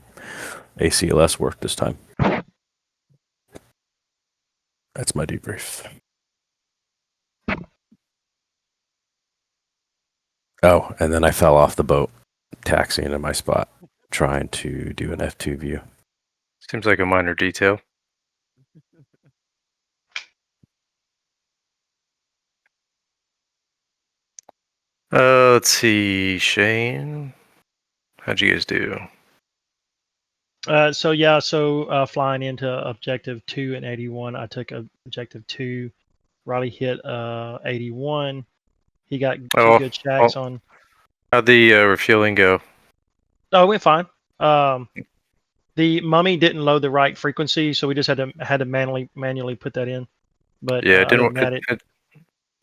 ACLS worked this time. That's my debrief. Oh, and then I fell off the boat, taxiing to my spot, trying to do an F2 view. Seems like a minor detail. Let's see, Shane. How'd you guys do? So flying into objective 2 and 81, I took objective 2. Riley hit 81. He got 2 good shacks on. How'd the refueling go? Oh, it went fine. The mummy didn't load the right frequency, so we just had to manually put that in. But yeah, it didn't work.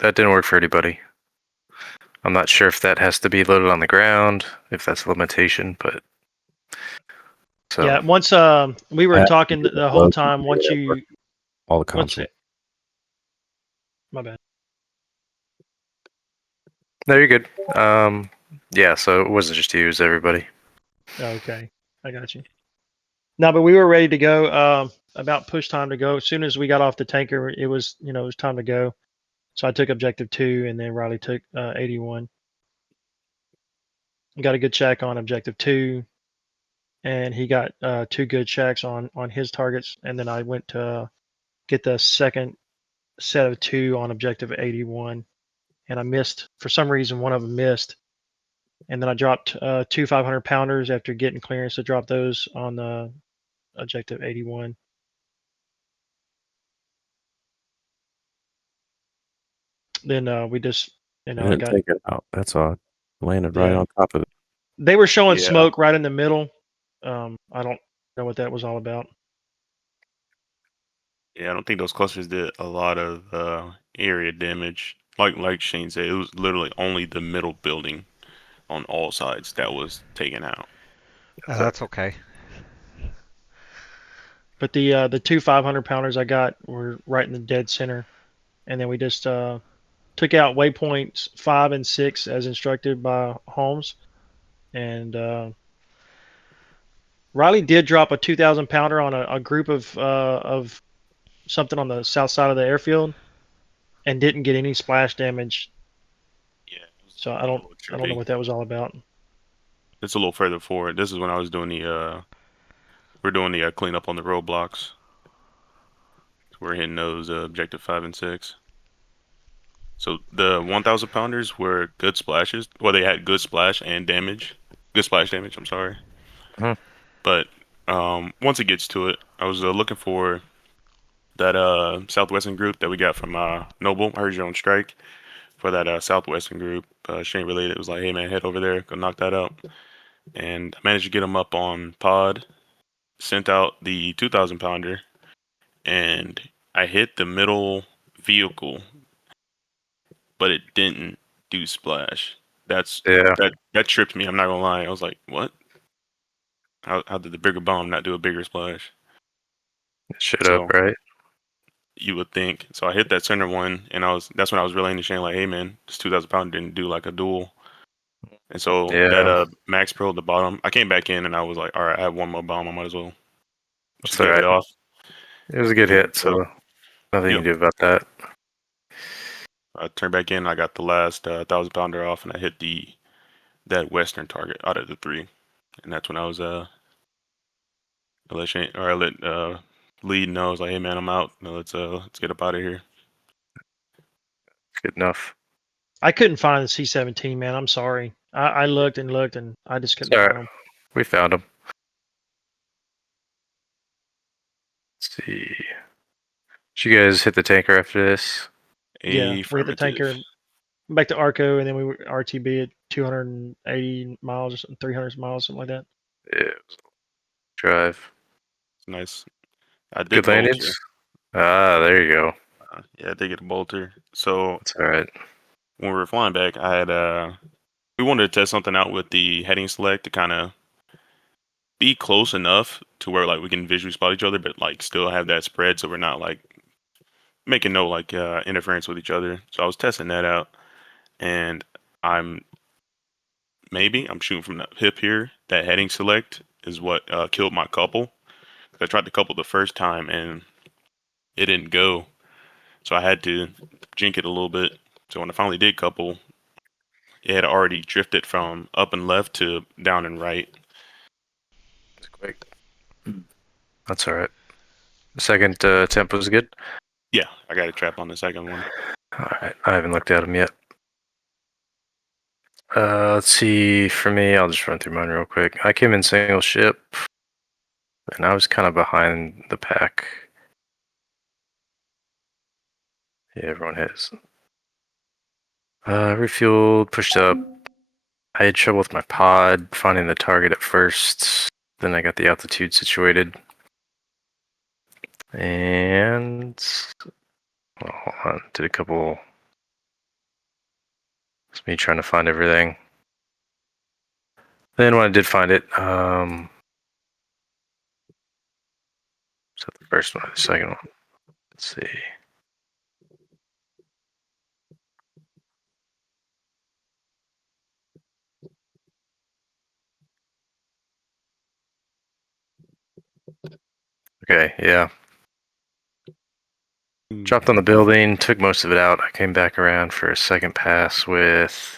That didn't work for anybody. I'm not sure if that has to be loaded on the ground, if that's a limitation, but so yeah. Once we were talking the whole time. Once you all the console. My bad. No, you're good. Yeah, so it wasn't just you, it was everybody. Okay, I got you. No, but we were ready to go. About push time to go. As soon as we got off the tanker, it was it was time to go. So I took objective 2, and then Riley took 81. Got a good shack on objective 2, and he got 2 good shacks on his targets. And then I went to get the second set of 2 on objective 81, and I missed for some reason. One of them missed, and then I dropped 2 500-pounders after getting clearance to drop those on the objective 81. Then we just, I didn't take it out. That's odd. Landed right on top of it. They were showing smoke right in the middle. I don't know what that was all about. Yeah, I don't think those clusters did a lot of area damage. Like Shane said, it was literally only the middle building on all sides that was taken out. That's okay. But the 2 500-pounders I got were right in the dead center, and then we just took out waypoints 5 and 6 as instructed by Holmes, and Riley did drop a 2,000-pounder on a group of something on the south side of the airfield, and didn't get any splash damage. Yeah. So I don't know what that was all about. It's a little further forward. This is when I was doing we're doing the cleanup on the roadblocks. We're hitting those objective 5 and 6. So the 1,000-pounders were good splashes. Well, they had good splash and damage. Good splash damage, I'm sorry. But once it gets to it, I was looking for that Southwestern group that we got from Noble. I heard you're on strike. for that southwestern group. She ain't related. It was like, hey man, head over there, go knock that out. And I managed to get them up on pod. Sent out the 2,000 pounder, and I hit the middle vehicle, but it didn't do splash. That tripped me. I'm not gonna lie. I was like, what? How did the bigger bomb not do a bigger splash? Shut up, right? You would think. So I hit that center one, and that's when I was relaying to Shane like, hey man, this 2,000 pounder didn't do like a duel. And so that Max Pro at the bottom, I came back in and I was like, all right, I have one more bomb. I might as well just get it off. It was a good hit, so nothing you can do about that. I turned back in. I got the last 1,000 pounder off, and I hit that western target out of the 3, and that's when I was I let lead know. I was like, hey man, I'm out. Now let's get up out of here. Good enough. I couldn't find the C-17, man. I'm sorry. I looked and looked, and I just couldn't find them. We found them. Let's see. Did you guys hit the tanker after this? Yeah, we hit the tanker back to Arco, and then we were RTB at 280 miles or something, 300 miles, something like that. Yeah, it was a drive. Nice. I did good landings. There you go. Yeah, I did get a bolter. So that's all right. When we were flying back, I had we wanted to test something out with the heading select to kind of be close enough to where like we can visually spot each other, but like still have that spread, so we're not like making no like interference with each other. So I was testing that out, and I'm shooting from the hip here. That heading select is what killed my couple. I tried to couple the first time and it didn't go, so I had to jink it a little bit. So when I finally did couple, it had already drifted from up and left to down and right. It's quick. That's all right. The second tempo was good. Yeah, I got a trap on the second one. All right, I haven't looked at them yet. Let's see. For me, I'll just run through mine real quick. I came in single ship, and I was kind of behind the pack. Yeah, everyone has. Refueled, pushed up. I had trouble with my pod finding the target at first. Then I got the altitude situated. And hold on, did a couple. It's me trying to find everything. Then when I did find it, was that the first one or the second one? Let's see. Okay, yeah. Dropped on the building, took most of it out. I came back around for a second pass with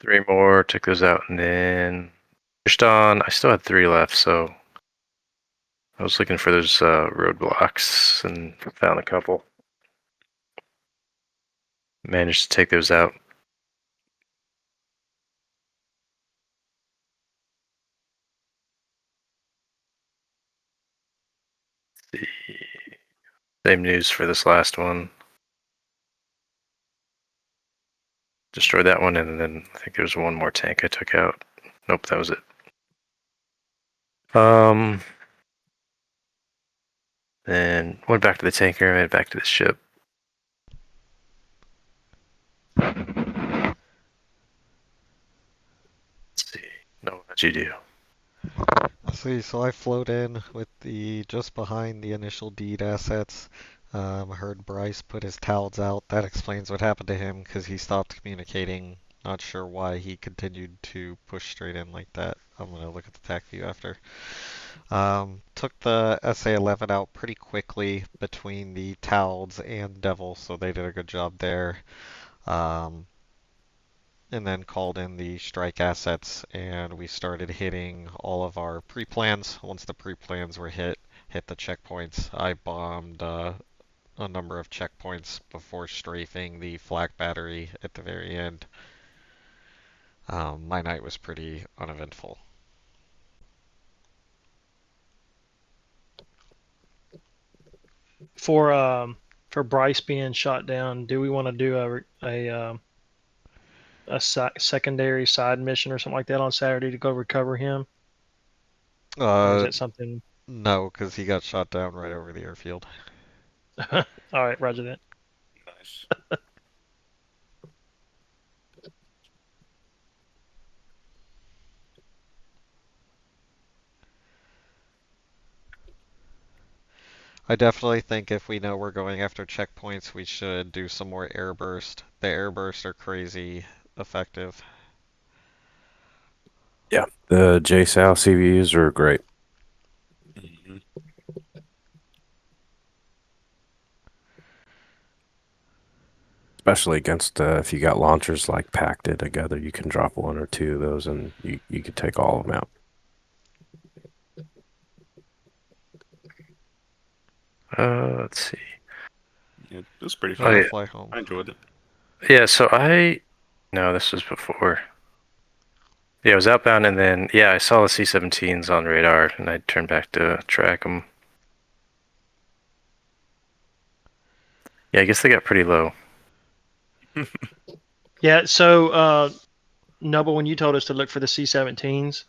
three more, took those out, and then pushed on. I still had 3 left, so I was looking for those roadblocks and found a couple. Managed to take those out. Same news for this last one. Destroyed that one, and then I think there was one more tank I took out. Nope, that was it. Then went back to the tanker, and went back to the ship. Let's see. No, what'd you do? See, so I float in with the just behind the initial deed assets. Heard Bryce put his towels out. That explains what happened to him because he stopped communicating. Not sure why he continued to push straight in like that. I'm gonna look at the TAC view after. Took the SA-11 out pretty quickly between the Towels and Devil, so they did a good job there. And then called in the strike assets, and we started hitting all of our pre-plans. Once the pre-plans were hit the checkpoints. I bombed a number of checkpoints before strafing the flak battery at the very end. My night was pretty uneventful. For Bryce being shot down, do we want to do a secondary side mission or something like that on Saturday to go recover him? Or is that something? No, because he got shot down right over the airfield. All right, Roger that. Nice. I definitely think if we know we're going after checkpoints, we should do some more airburst. The airbursts are crazy effective. Yeah, the JSOW CVUs are great. Mhm. Especially against if you got launchers like packed it together, you can drop one or two of those and you could take all of them out. Let's see. Yeah, it was pretty Oh, fun. yeah. Fly home. I enjoyed it. Yeah, so no, this was before. Yeah, I was outbound, and then yeah, I saw the C-17s on radar, and I turned back to track them. Yeah, I guess they got pretty low. Yeah. So, Noble, when you told us to look for the C-17s,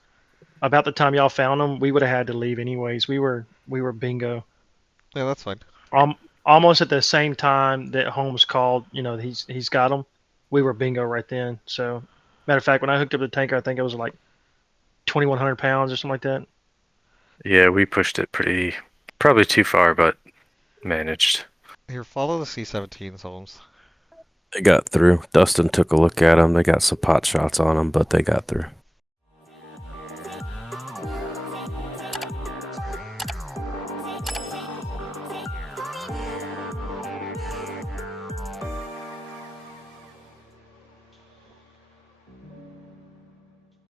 about the time y'all found them, we would have had to leave anyways. We were bingo. Yeah, that's fine. Almost at the same time that Holmes called, he's got them. We were bingo right then. So, matter of fact, when I hooked up the tanker, I think it was like 2,100 pounds or something like that. Yeah, we pushed it probably too far, but managed. Here, follow the C-17s, Holmes. They got through. Dustin took a look at them. They got some pot shots on them, but they got through.